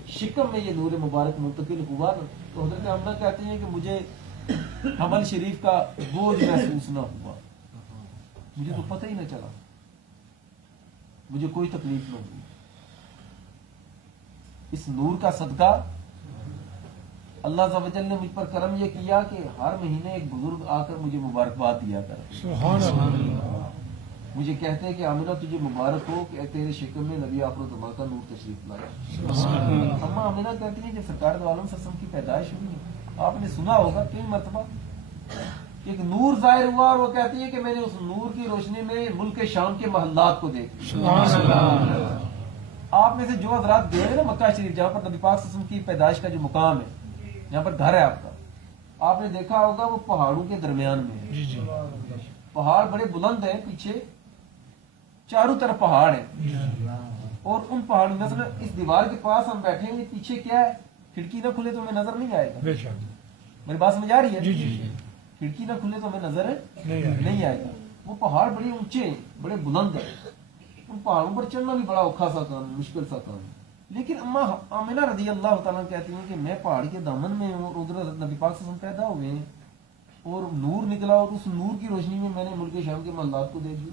شکم میں یہ نور مبارک منتقل ہوا نا تو حضرت آمنہ کہتے ہیں کہ مجھے حمل شریف کا بوجھ محسوس نہ ہوا، مجھے تو پتہ ہی نہ چلا، مجھے کوئی تکلیف نہ ہوئی۔ اس نور کا صدقہ اللہ عز و جل نے مجھ پر کرم یہ کیا کہ ہر مہینے ایک بزرگ آ کر مجھے مبارکباد دیا کر، مجھے کہتے ہیں کہ آمنہ تجھے مبارک ہو کہ تیرے شکم میں نبی آخر الزمان کا نور تشریف لایا. اما آمنہ کہتی ہیں کہ سرکار دو عالم صلی اللہ علیہ وسلم کی پیدائش ہوئی، آپ نے سنا ہوگا کئی مرتبہ ایک نور ظاہر ہوا، اور وہ کہتی ہے کہ میں نے اس نور کی روشنی میں ملک شام کے محلات کو دیکھا. آپ میں سے جو حضرات گئے ہیں نا مکہ شریف، جہاں پر نبی پاک صلی اللہ علیہ وسلم کی پیدائش کا جو مقام ہے، جہاں پر گھر ہے آپ کا، آپ نے دیکھا ہوگا وہ پہاڑوں کے درمیان میں ہے. پہاڑ بڑے بلند ہیں، پیچھے چاروں طرف پہاڑ ہیں، اور ان پہاڑوں میں مثلا اس دیوار کے پاس ہم بیٹھے ہیں، پیچھے کیا ہے، کھڑکی نہ کھلے تو ہمیں نظر نہیں آئے گا. میری بات سمجھ آ رہی ہے؟ کھڑکی نہ کھلے تو ہمیں نظر نہیں آئے گا. وہ پہاڑ بڑے اونچے ہیں، بڑے بلند ہیں، ان پہاڑوں پر چڑھنا بھی بڑا اوکھا سا کام، مشکل سا کام. لیکن اما آمنہ رضی اللہ تعالیٰ کہتی ہیں کہ میں پہاڑ کے دامن میں ہوں، اور ادھر نبی پاک صلی اللہ علیہ وسلم پیدا ہوئے ہیں، اور نور نکلا، اور اس نور کی روشنی میں میں نے ملک شام کے محلات کو دیکھ لیا.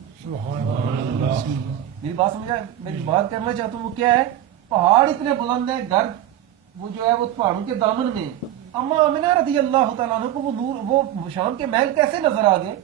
میری بات سمجھا؟ میری بات کرنا چاہتا ہوں وہ کیا ہے، پہاڑ اتنے بلند ہیں، گھر وہ جو ہے وہ پہاڑوں کے دامن میں. اما آمنہ رضی اللہ تعالیٰ عنہ کو وہ نور، وہ شام کے محل کیسے نظر آ گئے؟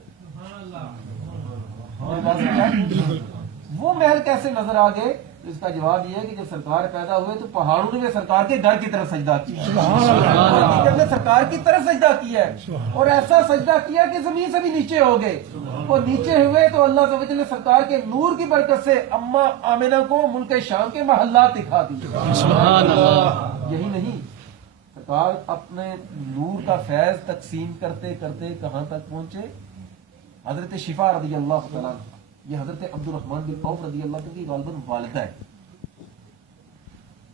وہ محل کیسے نظر آ گئے؟ اس کا جواب یہ ہے کہ جب سرکار پیدا ہوئے تو پہاڑوں نے سرکار کے گھر کی طرف سجدہ کیا، حقیقت میں سرکار کی طرف سجدہ کیا ہے، اور ایسا سجدہ کیا کہ زمین سے بھی نیچے ہو گئے. وہ نیچے ہوئے تو اللہ تعالی نے سرکار کے نور کی برکت سے اما آمنہ کو ملک شام کے محلات دکھا دیے. سبحان اللہ. یہی نہیں، سرکار اپنے نور کا فیض تقسیم کرتے کرتے کہاں تک پہنچے؟ حضرت شفا رضی اللہ تعالیٰ، یہ حضرت عبد الرحمن بن عوف رضی اللہ عنہ کی غالباً والدہ ہے.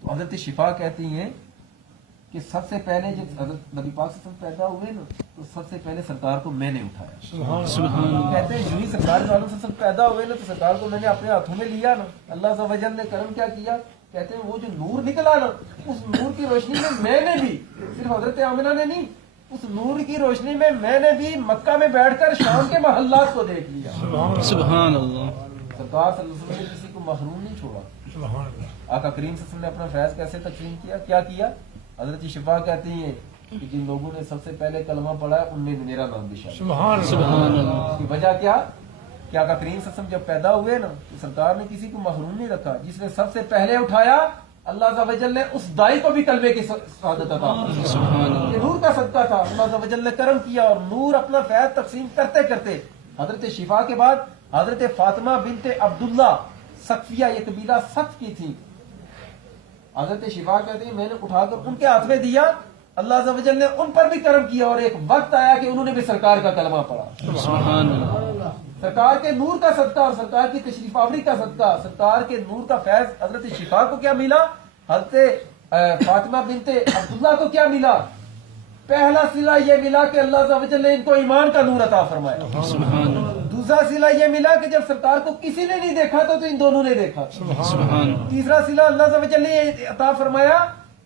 تو حضرت شفا کہتی ہیں کہ سب سے پہلے جب حضرت نبی پاک صلی اللہ علیہ وسلم پیدا ہوئے نا، تو سب سے پہلے سرکار کو میں نے اٹھایا. کہتے ہیں یوں ہی سرکار صلی اللہ علیہ وسلم پیدا ہوئے نا، تو سرکار کو میں نے اپنے ہاتھوں میں لیا نا. اللہ عز و جل نے کرم کیا کیا، کہتے ہیں وہ جو نور نکلا نا، اس نور کی روشنی میں نے بھی، صرف حضرت آمنہ نے نہیں، اس نور کی روشنی میں نے بھی مکہ میں بیٹھ کر شام کے محلات کو دیکھ لیا. سبحان اللہ. سرکار صلی اللہ علیہ وسلم نے کسی کو محروم نہیں چھوڑا. آقا کریم صلی اللہ علیہ وسلم نے اپنا فیض کیسے تقسیم کیا کیا؟ حضرت شفا کہتی ہیں کہ جن لوگوں نے سب سے پہلے کلمہ پڑھا ہے ان میں میرا نام بھی شامل. سبحان اللہ. اس کی وجہ کیا کہ آقا کریم صلی اللہ علیہ وسلم جب پیدا ہوئے نا، تو سرکار نے کسی کو محروم نہیں رکھا. جس نے سب سے پہلے اٹھایا، اللہ عز و جل نے اس دائی کو بھی کلمے کی شہادت عطا کی. یہ نور کا صدقہ تھا. اللہ عز و جل نے کرم کیا، اور نور اپنا فیض تقسیم کرتے کرتے حضرت شفا کے بعد حضرت فاطمہ بنت عبداللہ سقفیہ، یہ قبیلہ سقف کی تھی. حضرت شفا کہتے ہیں میں نے اٹھا کر ان کے ہاتھ میں دیا، اللہ عز و جل نے ان پر بھی کرم کیا، اور ایک وقت آیا کہ انہوں نے بھی سرکار کا کلمہ پڑھا. سبحان اللہ. سرکار کے نور کا صدقہ اور سرکار کی تشریف آوری کا صدقہ، سرکار کے نور کا فیض حضرت شفا کو کیا ملا، حضرت فاطمہ بنت عبداللہ کو کیا ملا؟ پہلا صلہ یہ ملا کہ اللہ عز و جل نے ان کو ایمان کا نور عطا فرمایا. سبحان اللہ. دوسرا صلہ یہ ملا کہ جب سرکار کو کسی نے نہیں دیکھا تو ان دونوں نے دیکھا. سبحان. تیسرا صلہ اللہ عز و جل نے عطا فرمایا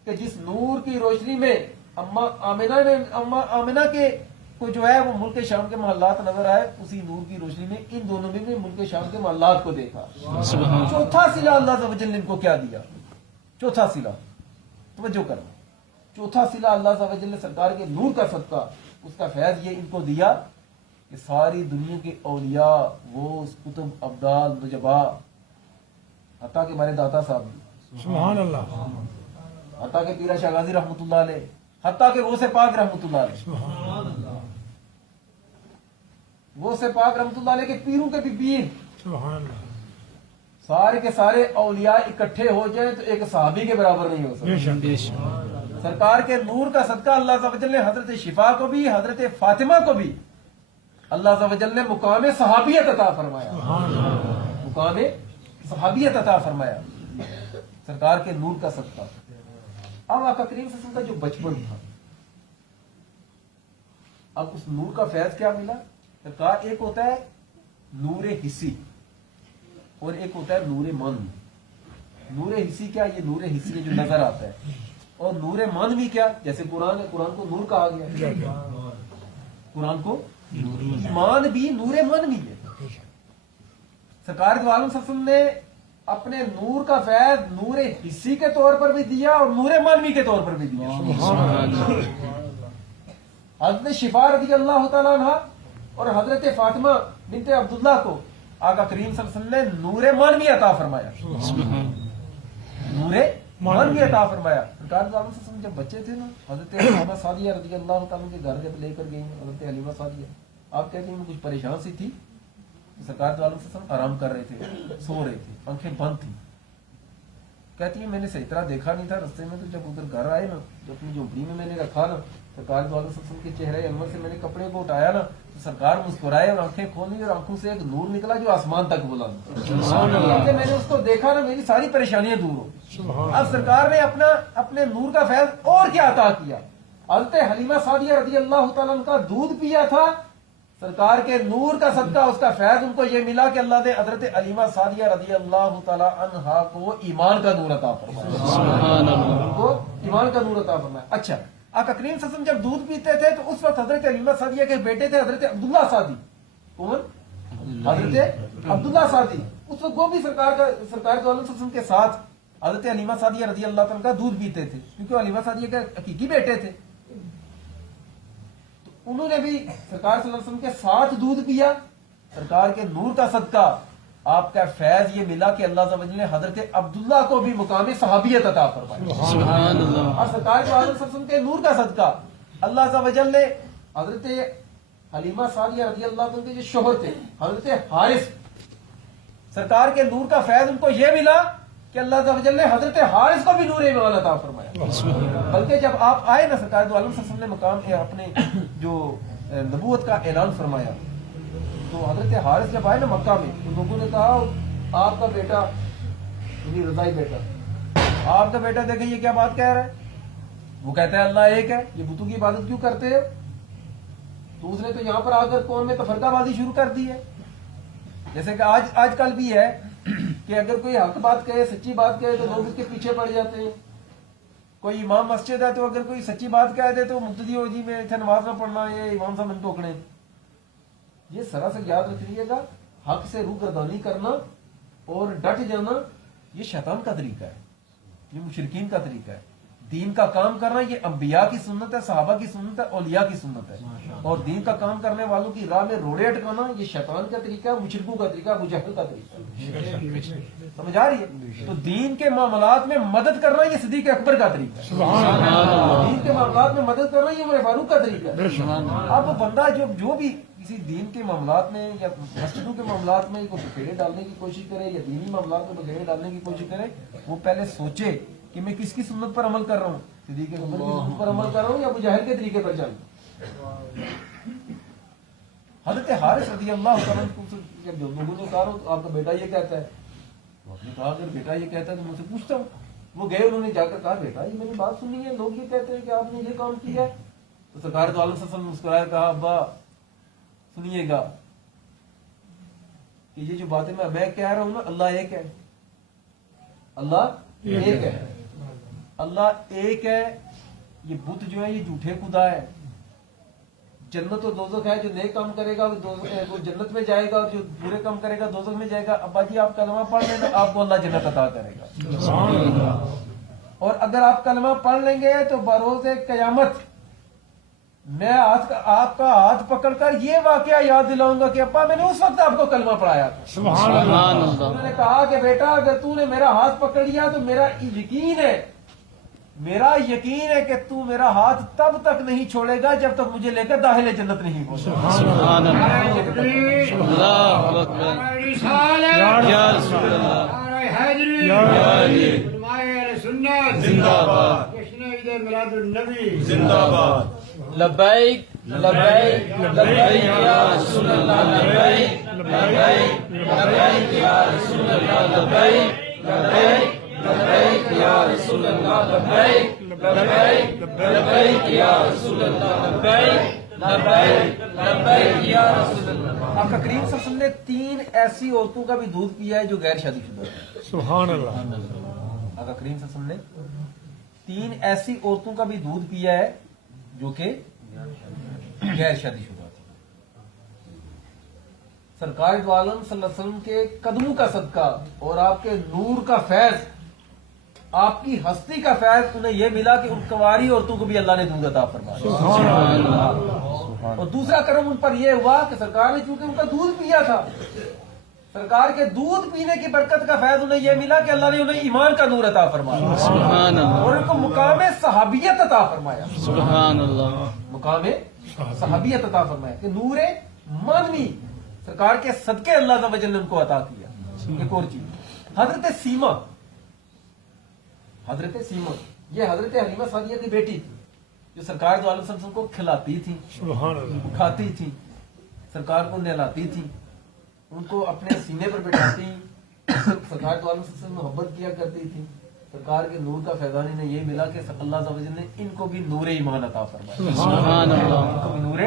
کہ جس نور کی روشنی میں اما آمنہ کے کو جو ہے وہ ملک شام کے محلات نظر آئے، اسی نور کی روشنی میں ان دونوں نے بھی ملک شام کے محلات کو دیکھا. سبحان. چوتھا صلہ اللہ عز و جل نے ان کو کیا دیا؟ چوتھا صلہ توجہ کرنا، چوتھا صلہ اللہ عز و جل نے سرکار کے نور کا صدقہ، اس کا فیض یہ ان کو دیا کہ ساری دنیا کے اولیاء، وہ کتب، ابدال، نجبا، حتیٰ کہ ہمارے داتا صاحب بھی، سبحان اللہ، حتیٰ کہ پیرا شاہ غازی رحمۃ اللہ علیہ، حتیٰ کہ غوث پاک رحمۃ اللہ علیہ، سبحان اللہ، غوث پاک رحمۃ اللہ علیہ کے پیروں کے بھی پیر، سبحان اللہ، سارے کے سارے اولیاء اکٹھے ہو جائیں تو ایک صحابی کے برابر نہیں ہو سکتے. سرکار کے نور کا صدقہ اللہ عز و جل نے حضرت شفا کو بھی، حضرت فاطمہ کو بھی اللہ عز و جل نے مقام صحابیت عطا فرمایا. مقام صحابیت عطا فرمایا سرکار کے نور کا صدقہ. اب آقا کریم صلی اللہ علیہ وسلم کا جو بچپن تھا، اب اس نور کا فیض کیا ملا؟ سرکار ایک ہوتا ہے نور حسی اور ایک ہوتا ہے نور من. نور حسی کیا؟ یہ نور حسی جو نظر آتا ہے. اور نور من بھی کیا؟ جیسے قرآن ہے، قرآن کو نور کہا گیا، قرآن کو ایمان بھی نور من بھی ہے. سرکار دو عالم صلی اللہ علیہ وسلم نے اپنے نور کا فیض نور حسی کے طور پر بھی دیا اور نور منوی کے طور پر بھی دیا. حضرت شفا رضی اللہ تعالیٰ عنہ اور حضرت فاطمہ بنت عبداللہ کو آقا کریم صلی اللہ علیہ وسلم نے نور مانوی عطا فرمایا، نور مانوی عطا فرمایا۔ سرکار دو عالم صلی اللہ علیہ وسلم جب بچے تھے نا، حضرت حلیمہ سعدیہ رضی اللہ تعالیٰ کے گھر جب لے کر گئی حضرت حلیمہ سعدیہ، آپ کہتے ہیں کچھ پریشان سی تھی، سرکار دو عالم صلی اللہ علیہ وسلم آرام کر رہے تھے، سو رہے تھے، آنکھیں بند تھی۔ کہتی ہے میں نے صحیح طرح دیکھا نہیں تھا رستے میں، تو جب ادھر گھر آئے نا، جو اپنی جھونپڑی میں میں نے رکھا نا، سرکار دو عالم صلی اللہ علیہ وسلم کے چہرے انور سے میں نے کپڑے کو اٹھایا نا، تو سرکار مسکرائے اور آنکھیں کھولی اور آنکھوں سے ایک نور نکلا جو آسمان تک بلند۔ میں نے اس کو دیکھا نا، میری ساری پریشانیاں دور ہو۔ اب سرکار نے اپنے نور کا فیض اور کیا عطا کیا، حضرت حلیمہ سعدیہ رضی اللہ تعالیٰ عنہ کا دودھ پیا تھا، سرکار کے نور کا صدقہ اس کا فیض ان کو یہ ملا کہ اللہ نے حضرت حلیمہ سعدیہ رضی اللہ تعالیٰ عنہا کو ایمان کا نور عطا فرمایا، ان کو ایمان کا نور عطا فرمایا۔ اچھا، آقا کریم صلی اللہ علیہ وسلم جب دودھ پیتے تھے تو اس وقت حضرت حلیمہ سعدیہ کے بیٹے تھے حضرت عبداللہ سعدی۔ کون؟ حضرت عبداللہ سعدی۔ اس وقت وہ بھی سرکار دو عالم صلی اللہ علیہ وسلم کے ساتھ حضرت حلیمہ سعدیہ رضی اللہ تعالیٰ کا دودھ پیتے تھے، کیونکہ حلیمہ سعدیہ کے حقیقی بیٹے تھے۔ انہوں نے بھی سرکار صلی اللہ علیہ وسلم کے ساتھ دودھ پیا، سرکار کے نور کا صدقہ آپ کا فیض یہ ملا کہ اللہ عز و جل نے حضرت عبداللہ کو بھی مقام صحابیت عطا فرمائی، اور سرکار کے عالم صلی اللہ علیہ وسلم کے نور کا صدقہ اللہ عز و جل نے حضرت حلیمہ سعدیہ رضی اللہ عنہ کے جو شوہر تھے حضرت حارث، سرکار کے نور کا فیض ان کو یہ ملا کہ اللہ عز و جل نے حضرت حارث کو بھی نور ایمان عطا فرمایا۔ بلکہ جب آپ آئے نا، سرکار دو عالم صلی اللہ علیہ وسلم نے مقام اپنے جو نبوت کا اعلان فرمایا، تو حضرت حارث جب آئے نا مکہ میں، تو لوگوں نے کہا آپ کا بیٹا، یعنی رضائی بیٹا، آپ کا بیٹا دیکھیں یہ کیا بات کہہ رہا ہے، وہ کہتا ہے اللہ ایک ہے، یہ بتوں کی عبادت کیوں کرتے ہو؟ تو اس نے تو یہاں پر آ کر قوم میں تفرقہ بازی شروع کر دی ہے۔ جیسے کہ آج کل بھی ہے کہ اگر کوئی حق بات کہے، سچی بات کہے تو لوگ اس کے پیچھے پڑ جاتے ہیں۔ کوئی امام مسجد ہے تو اگر کوئی سچی بات کہہ دے تو مقتدی ہو جی میں اتنے نماز نہ پڑھنا، یہ امام صاحب من ٹوکنے۔ یہ سراسر یاد رکھیے گا، حق سے روگردانی کرنا اور ڈٹ جانا یہ شیطان کا طریقہ ہے، یہ مشرکین کا طریقہ ہے۔ دین کا کام کرنا یہ انبیاء کی سنت ہے، صحابہ کی سنت ہے، اولیاء کی سنت ہے، اور دین کا کام کرنے والوں کی راہ میں روڑے اٹکانا یہ شیطان کا طریقہ ہے، مشرکوں کا طریقہ، ابو جہل کا طریقہ ہے۔ سمجھ آ رہی ہے؟ تو دین کے معاملات میں مدد کرنا یہ صدیق اکبر کا طریقہ ہے، دین کے معاملات میں مدد کرنا یہ عمر فاروق کا طریقہ ہے۔ اب بندہ جو بھی کسی دین کے معاملات میں یا مسجدوں کے معاملات میں کوئی بکھیرے ڈالنے کی کوشش کرے یا دینی معاملات میں بکھیرے ڈالنے کی کوشش کرے، وہ پہلے سوچے کہ میں کس کی سنت پر عمل کر رہا ہوں، صدیق اکبر کی سنت پر عمل کر رہا ہوں یا ابو جہل کے طریقے پر چل۔ حضرت حارث رضی اللہ عنہ جب لوگوں نے کہا آپ کا بیٹا یہ کہتا ہے، آپ نے کہا اگر بیٹا یہ کہتا ہے تو مجھ سے پوچھتا ہوں۔ وہ گئے، انہوں نے جا کر کہا بیٹا یہ میں نے بات سنی ہے، لوگ یہ کہتے ہیں کہ آپ نے یہ کام کیا ہے۔ تو سرکار دو عالم صلی اللہ علیہ وسلم مسکرائے، کہا ابا سنیے گا کہ یہ جو باتیں میں کہہ رہا ہوں نا، اللہ ایک ہے، اللہ ایک ہے، اللہ ایک ہے۔ یہ بت جو ہے یہ جھوٹے خدا ہے۔ جنت و دوزخ ہے، جو نیک کام کرے گا وہ جنت میں جائے گا، اور جو برے کام کرے گا دوزخ میں جائے گا۔ ابا جی آپ کلمہ پڑھ لیں تو آپ کو اللہ جنت عطا کرے گا، اور اگر آپ کلمہ پڑھ لیں گے تو بروز قیامت میں آپ کا ہاتھ پکڑ کر یہ واقعہ یاد دلاؤں گا کہ ابا میں نے اس وقت آپ کو کلمہ پڑھایا تھا۔ سبحان اللہ۔ انہوں نے کہا کہ بیٹا اگر تو نے میرا ہاتھ پکڑ لیا تو میرا یقین ہے کہ تو میرا ہاتھ تب تک نہیں چھوڑے گا جب تک مجھے لے کر داخل جنت نہیں پہنچے۔ سبحان اللہ۔ اللہ اکبر۔ یا رسول اللہ۔ زندہ باد۔ جشن عید میلاد النبی زندہ باد۔ لبیک لبیک لبیک یا رسول اللہ، لبیک لبیک لبیک یا رسول اللہ، لبیک لبیک لبیک یا رسول اللہ، لبیک لبیک لبیک یا رسول اللہ، لبیک لبیک لبیک یا رسول اللہ۔ آقا کریم صلی اللہ علیہ وسلم نے 3 ایسی عورتوں کا بھی دودھ پیا ہے جو غیر شادی شدہ ہے۔ سبحان اللہ۔ آقا کریم صلی اللہ علیہ وسلم نے 3 ایسی عورتوں کا بھی دودھ پیا ہے جو کہ غیر شادی شدہ تھی۔ سرکار دو عالم صلی اللہ علیہ وسلم کے قدموں کا صدقہ اور آپ کے نور کا فیض، آپ کی ہستی کا فیض انہیں یہ ملا کہ ان کنواری عورتوں کو بھی اللہ نے دودھ عطا فرمایا۔ اور دوسرا کرم ان پر یہ ہوا کہ سرکار نے چونکہ ان کا دودھ پیا تھا، سرکار کے دودھ پینے کی برکت کا فیض انہیں یہ ملا کہ اللہ نے انہیں ایمان کا نور عطا فرمایا سبحان اللہ اور ان کو مقام صحابیت عطا فرمایا، سبحان اللہ مقام صحابیت عطا فرمایا کہ نور مانوی سرکار کے صدقے اللہ عز و جل نے ان کو عطا کیا۔ ایک اور چیز، حضرت سیما یہ حضرت حلیمہ سعدیہ کی بیٹی تھی جو سرکار دو عالم صلی اللہ علیہ وسلم کو کھلاتی تھی، کھاتی تھی، سرکار کو نہلاتی تھی، ان کو اپنے سینے پر بٹھاتی، سرکار دو عالم صلی اللہ علیہ وسلم محبت کیا کرتی تھی۔ سرکار کے نور کا فیضان انہیں یہ ملا کہ اللہ عز و جل نے ان کو بھی نور ایمان عطا فرمایا، سبحان اللہ ان کو بھی نور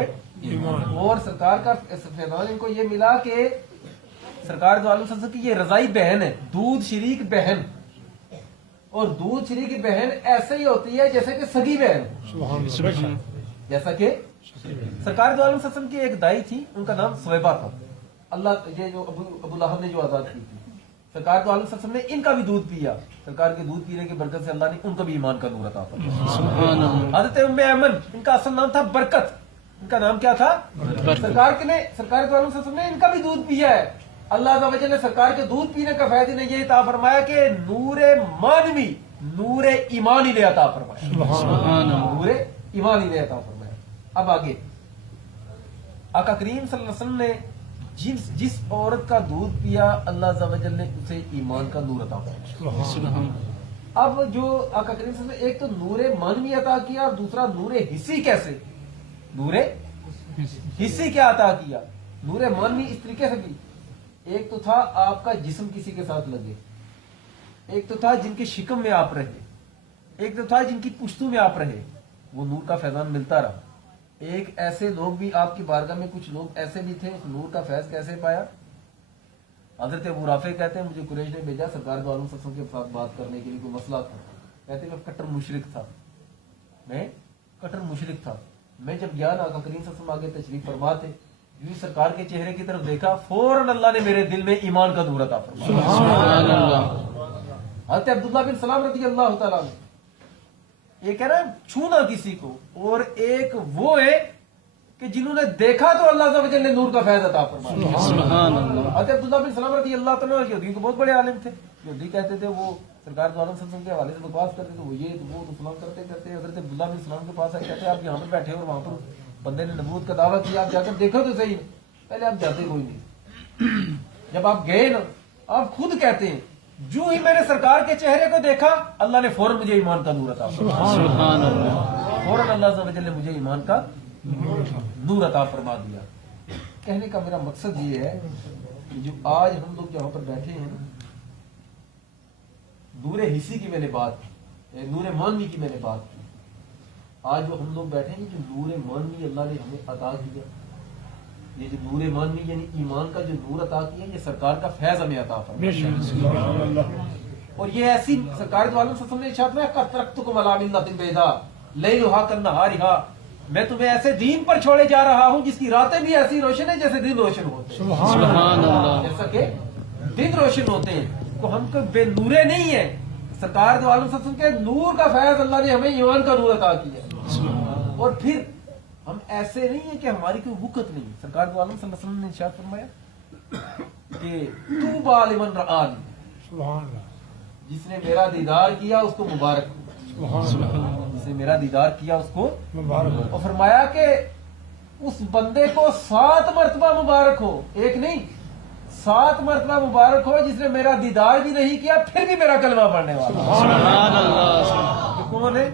ایمان، اور سرکار کا فیضان ان کو یہ ملا کہ سرکار دو عالم صلی اللہ علیہ وسلم کی یہ رضائی بہن ہے، دودھ شریک بہن، اور دودھ شریک بہن ایسے ہی ہوتی ہے جیسے کہ سگی بہن، جیسا کہ سرکار دو عالم صلی اللہ علیہ وسلم کی ایک دائی تھی، ان کا نام سویبہ تھا، اللہ یہ جو ابو لہب نے جو آزاد کی تھی، سرکار دو عالم صلی اللہ علیہ وسلم نے ان کا بھی دودھ پیا، سرکار کے دودھ پینے کی برکت سے اللہ نے ان کو بھی ایمان کا نور عطا فرمایا۔ سبحان اللہ حضرت ام ایمن، ان کا اصل نام تھا برکت، ان کا نام کیا تھا؟ سرکار دو عالم صلی اللہ علیہ وسلم نے ان کا بھی دودھ پیا ہے، اللہ عز و جل نے سرکار کے دودھ پینے کا فائدہ نے یہ عطا فرمایا کہ نور مانوی، نور ایمانی نے عطا فرمایا، سبحان اللہ نور ایمانی نے عطا فرمایا۔ اب آگے آقا کریم صلی اللہ علیہ وسلم نے جس عورت کا دودھ پیا اللہ عز و جل نے اسے ایمان کا نور عطا فرمایا۔ سبحان اب جو آقا کریم صلی اللہ علیہ وسلم نے ایک تو نور مانوی عطا کیا اور دوسرا نور حسی، کیسے نور حسی کیا عطا کیا؟ نور مانوی اس طریقے سے بھی، ایک تو تھا آپ کا جسم کسی کے ساتھ لگے، ایک تو تھا جن کے شکم میں آپ رہے، ایک تو تھا جن کی پشتوں میں آپ رہے، وہ نور کا فیضان ملتا رہا۔ ایک ایسے لوگ بھی آپ کی بارگاہ میں کچھ لوگ ایسے بھی تھے، اس نور کا فیض کیسے پایا؟ حضرت ابو رافع کہتے ہیں مجھے قریش نے بھیجا سرکار دو عالم صلی اللہ علیہ وسلم کے ساتھ بات کرنے کے لیے، کوئی مسئلہ تھا، کہتے ہیں میں کٹر مشرک تھا، میں جب گیا نا آقا کریم صلی اللہ علیہ وسلم آگے تشریف فرما تھے، یوں سرکار کے چہرے کی طرف دیکھا، فوراً اللہ نے میرے دل میں ایمان کا نور عطا فرمایا۔ سبحان اللہ حضرت عبداللہ بن سلام رضی اللہ تعالیٰ عنہ، یہ کہہ رہا ہے چھونا کسی کو، اور ایک وہ ہے کہ جنہوں نے دیکھا تو اللہ عز و جل نے نور کا فیض عطا فرمایا۔ سبحان اللہ حضرت عبداللہ بن سلام رضی اللہ تعالیٰ عنہ یہودی کو بہت بڑے عالم تھے، یہودی کہتے تھے وہ سرکار دو عالم صلی اللہ علیہ وسلم کے حوالے سے بکواس کرتے تھے، وہ یہ وہ تو فلاں کرتے حضرت عبداللہ بن سلام کے پاس آئے، کہتے ہیں آپ یہاں پر بیٹھے اور وہاں پر بندے نے نبوت کا دعویٰ کیا، آپ جا کر دیکھو تو صحیح، پہلے آپ جاتے کوئی نہیں، جب آپ گئے نا آپ خود کہتے ہیں جو ہی میں نے سرکار کے چہرے کو دیکھا اللہ نے فوراً مجھے ایمان کا نور عطا فرمایا، سبحان اللہ فوراً اللہ عز و جل نے مجھے ایمان کا نور عطا فرما دیا۔ کہنے کا میرا مقصد یہ ہے کہ جو آج ہم لوگ جہاں پر بیٹھے ہیں نور حسی کی میں نے بات کی، نور مانوی کی میں نے بات کی، آج جو ہم لوگ بیٹھے ہیں جو نور مانوی اللہ نے ہمیں عطا کیا، یہ جو نور مانوی یعنی ایمان کا جو نور عطا کیا، یہ سرکار کا فیض ہمیں عطا فرمایا، اور یہ ایسی سرکار دو عالم صلی اللہ علیہ وسلم نے ارشاد فرمایا ترکتکم علی ملۃ بیضاء لیلھا کنہارھا، میں تمہیں ایسے دین پر چھوڑے جا رہا ہوں جس کی راتیں بھی ایسی روشن ہیں جیسے دن روشن ہوتے ہیں، سبحان اللہ جیسا کہ دن روشن ہوتے ہیں، تو ہم کو بے نورے نہیں ہیں، سرکار دو عالم صلی اللہ علیہ وسلم کے نور کا فیض اللہ نے ہمیں ایمان کا نور عطا کیا، اور پھر ہم ایسے نہیں ہیں کہ ہماری کوئی وقت نہیں، سرکار دو عالم صلی اللہ علیہ وسلم نے ارشاد فرمایا کہ طوبی لمن رآنی، جس نے میرا دیدار کیا اس کو مبارک ہو، جس نے میرا دیدار کیا اس کو مبارک ہو، اور فرمایا کہ اس بندے کو 7 مرتبہ مبارک ہو، ایک نہیں 7 مرتبہ مبارک ہو جس نے میرا دیدار بھی نہیں کیا پھر بھی میرا کلمہ پڑھنے والا۔ سبحان اللہ یہ کون ہے؟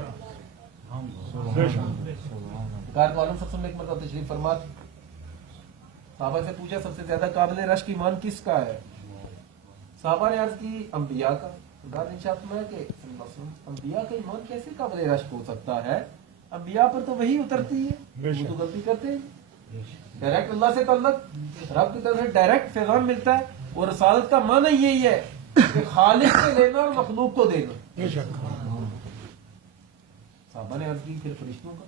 سرکار دو عالم صلی اللہ علیہ وسلم نے ایک مرتبہ تشریف فرما تھی، صحابہ سے پوچھا سب سے زیادہ قابل رشک ایمان کس کا ہے؟ صحابہ نے عرض کی انبیاء کا، سرکار نے ارشاد فرمایا کہ صلی اللہ علیہ وسلم انبیاء کا ایمان کیسے قابل رشک ہو سکتا ہے؟ انبیاء پر تو وہی اترتی ہے، وہ تو غلطی کرتے ہیں، ڈائریکٹ اللہ سے تعلق، رب کی طرف سے ڈائریکٹ پیغام ملتا ہے، اور رسالت کا معنی یہی ہے کہ خالق سے لینا اور مخلوق کو دینا۔ صحابہ نے عرض کی پھر فرشتوں کا،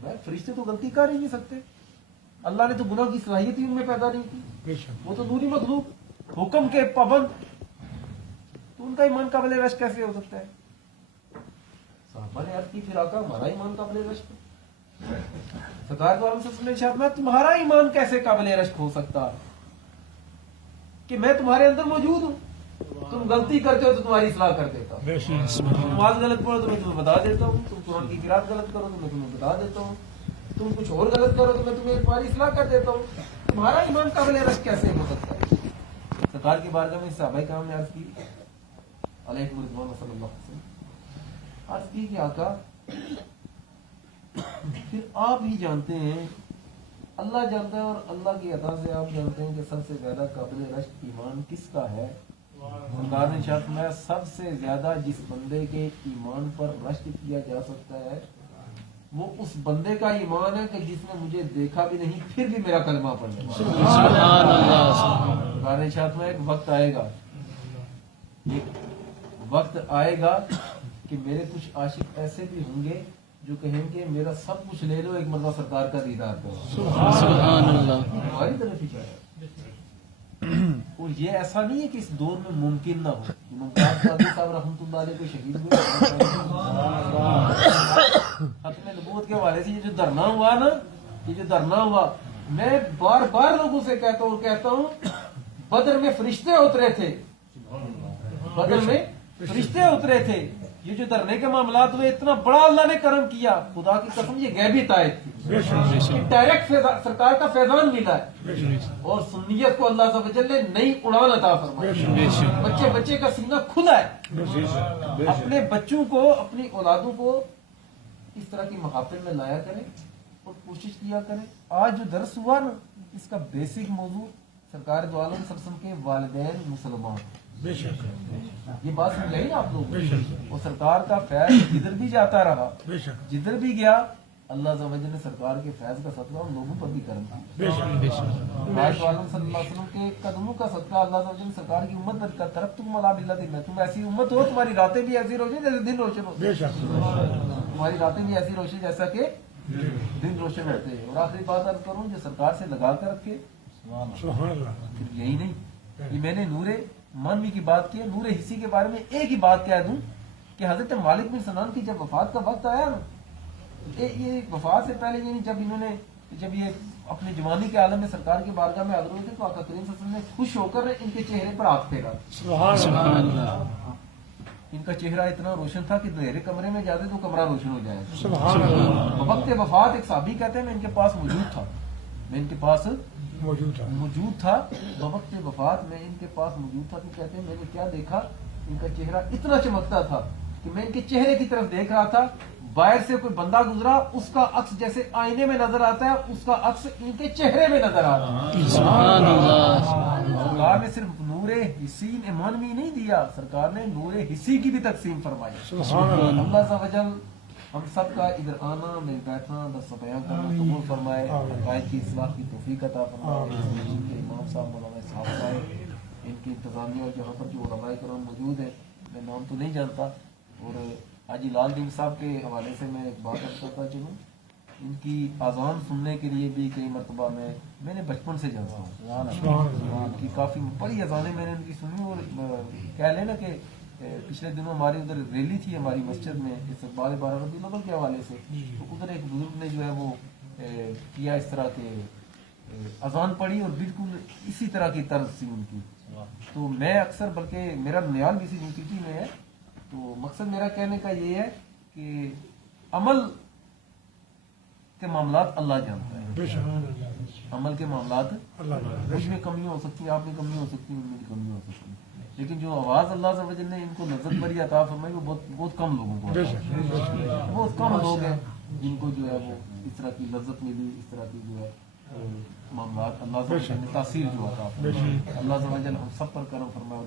بھائی فرشتے تو غلطی کر ہی نہیں سکتے، اللہ نے تو گناہ کی صلاحیت ہی ان میں پیدا نہیں کی، وہ تو نوری مخلوق حکم کے پابند، تو ان کا ایمان قابل رشک کیسے ہو سکتا ہے؟ صحابہ نے عرض کی پھر آقا ہمارا ایمان قابل رشک ہے؟ سرکار دو عالم صلی اللہ علیہ وسلم نے ارشاد فرمایا تمہارا ایمان کیسے قابل رشک ہو سکتا؟ کہ میں تمہارے اندر موجود ہوں. تم غلطی کرتے ہو تو تمہاری اصلاح کر دیتا ہوں. تم نماز غلط پڑھو تو میں تمہیں بتا دیتا ہوں. تم قرآن کی قرات غلط کرو تو میں تمہیں بتا دیتا ہوں. تم کچھ اور غلط کرو تو میں تمہیں تمہاری اصلاح کر دیتا ہوں. تمہارا ایمان قابل رشک کیسے ہو سکتا ہے؟ سرکار کی بارگاہ میں صحابہ کرام نے عرض کی علیہ رضوان صلی اللہ علیہ وسلم، عرض کی کہ آقا پھر آپ ہی جانتے ہیں، اللہ جانتا ہے اور اللہ کی عطا سے آپ جانتے ہیں کہ سب سے زیادہ قابل رشک ایمان کس کا ہے. سرکار نے ارشاد فرمایا سب سے زیادہ جس بندے کے ایمان پر رشک کیا جا سکتا ہے وہ اس بندے کا ایمان ہے کہ جس نے مجھے دیکھا بھی نہیں پھر بھی میرا کلمہ پڑھ لیا. سبحان اللہ. سرکار نے ارشاد فرمایا ایک وقت آئے گا، ایک وقت آئے گا کہ میرے کچھ عاشق ایسے بھی ہوں گے جو کہیں گے میرا سب کچھ لے لو ایک مرتبہ سرکار کا دیدار کرو. سبحان اللہ. ہماری طرف ہی چاہے. اور یہ ایسا نہیں ہے کہ اس دور میں ممکن نہ ہو. امام قاضی صاحب رحمۃ اللہ علیہ کو شہید ہوئے ختم نبوت کے حوالے سے یہ جو دھرنا ہوا نا، یہ جو دھرنا ہوا، میں بار بار لوگوں سے کہتا ہوں بدر میں فرشتے اترے تھے، بدر میں فرشتے اترے تھے. یہ جو دھرنے کے معاملات ہوئے اتنا بڑا اللہ نے کرم کیا، خدا کی قسم یہ غیبی تائید تھی، ڈائریکٹ سرکار کا فیضان ملا ہے. اور سنیت کو اللہ عز و جل نے نئی اڑان عطا فرمائی. بچے کا سینہ کھلا ہے. اپنے بچوں کو، اپنی اولادوں کو اس طرح کی محافل میں لایا کریں اور کوشش کیا کریں. آج جو درس ہوا نا اس کا بیسک موضوع سرکار دو عالم صلی اللہ علیہ وسلم کے والدین مسلمان. یہ بات سمجھ گئی نا آپ لوگ. اور سرکار کا فیض جدھر بھی جاتا رہا، جدھر بھی گیا اللہ عز و جل نے سرکار کے فیض کا صدقہ ان لوگوں پر بھی کرم کیا. سرکار عالم صلی اللہ علیہ وسلم کے قدموں کا صدقہ اللہ عز و جل نے سرکار کی امت پر طرف تم علی ملت میں، تم ایسی امت ہو تمہاری راتیں بھی ایسی روشن جیسے دن روشن ہوتے، تمہاری راتیں بھی ایسی روشن جیسا کہ دن روشن ہوتے ہیں. اور آخری بات عرض کروں جو سرکار سے لگا کر رکھے صرف یہی نہیں، یہ میں نے نور مانوی کی بات کی ہے. نور حصی کے بارے میں ایک ہی بات کہہ دوں کہ حضرت مالک بن سنان کی جب وفات کا وقت آیا نا، یہ وفات سے پہلے یعنی جب یہ اپنی جوانی کے عالم میں سرکار کی بارگاہ میں حاضر ہوئے تھے تو آقا کریم صلی اللہ علیہ وسلم نے خوش ہو کر ان کے چہرے پر ہاتھ پھیرا. سبحان اللہ. ان کا چہرہ اتنا روشن تھا کہ اندھیرے کمرے میں جاتے تو کمرہ روشن ہو جائے. سبحان اللہ. وقت وفات ایک صحابی کہتے ہیں میں ان کے پاس موجود تھا، موجود تھا وقت وفات میں ان کے پاس موجود تھا. تو کہتے ہیں میں نے کیا دیکھا، ان کا چہرہ اتنا چمکتا تھا کہ میں ان کے چہرے کی طرف دیکھ رہا تھا، باہر سے کوئی بندہ گزرا اس کا عکس جیسے آئینے میں نظر آتا ہے اس کا عکس ان کے چہرے میں نظر آتا ہے. سبحان اللہ. سرکار نے صرف نور حسی ایمانوی نہیں دیا، سرکار نے نور حسی کی بھی تقسیم فرمائی. اللہ عز و جل ہم سب کا ادھر آنا، مل بیٹھنا، درس بیان کرنا قبول فرمائے، عقائد کی اصلاح کی توفیق عطا فرمائے. ان کے امام صاحب مولانا اسحاق صاحب، ان کی انتظامیہ اور جہاں پر جو علماء کرام موجود ہیں، میں نام تو نہیں جانتا. اور حاجی لال دین صاحب کے حوالے سے میں ایک بات کرتا چلوں، ان کی اذان سننے کے لیے بھی کئی مرتبہ میں نے بچپن سے جانتا ہوں. ان کی کافی بڑی اذانیں میں نے ان کی سنی. اور کہہ لینا کہ پچھلے دنوں ہماری ادھر ریلی تھی ہماری مسجد میں استقبال 12 ربیع الاول کے حوالے سے، تو ادھر ایک بزرگ نے جو ہے وہ کیا اس طرح کے اذان پڑھی اور بالکل اسی طرح کی طرز تھی ان کی. تو میں اکثر، بلکہ میرا نیال بھی اسی یونیورسٹی میں ہے، تو مقصد میرا کہنے کا یہ ہے کہ عمل کے معاملات اللہ جانتا ہے. عمل کے معاملات مجھ میں کمیاں ہو سکتی ہیں، آپ میں کمیاں ہو سکتی ہیں، ان میں بھی کمیاں ہو سکتی ہیں، لیکن جو آواز اللہ عز و جل نے ان کو لذت بری عطا فرمائی وہ بہت کم لوگوں کو، بہت کم لوگ ہیں جن کو جو ہے وہ اس طرح کی لذت ملی، اس طرح کی جو ہے معاملات اللہ عز و جل نے تاثیر جو عطا فرمائی. اللہ عز و جل ہم سب پر کرم فرمائے.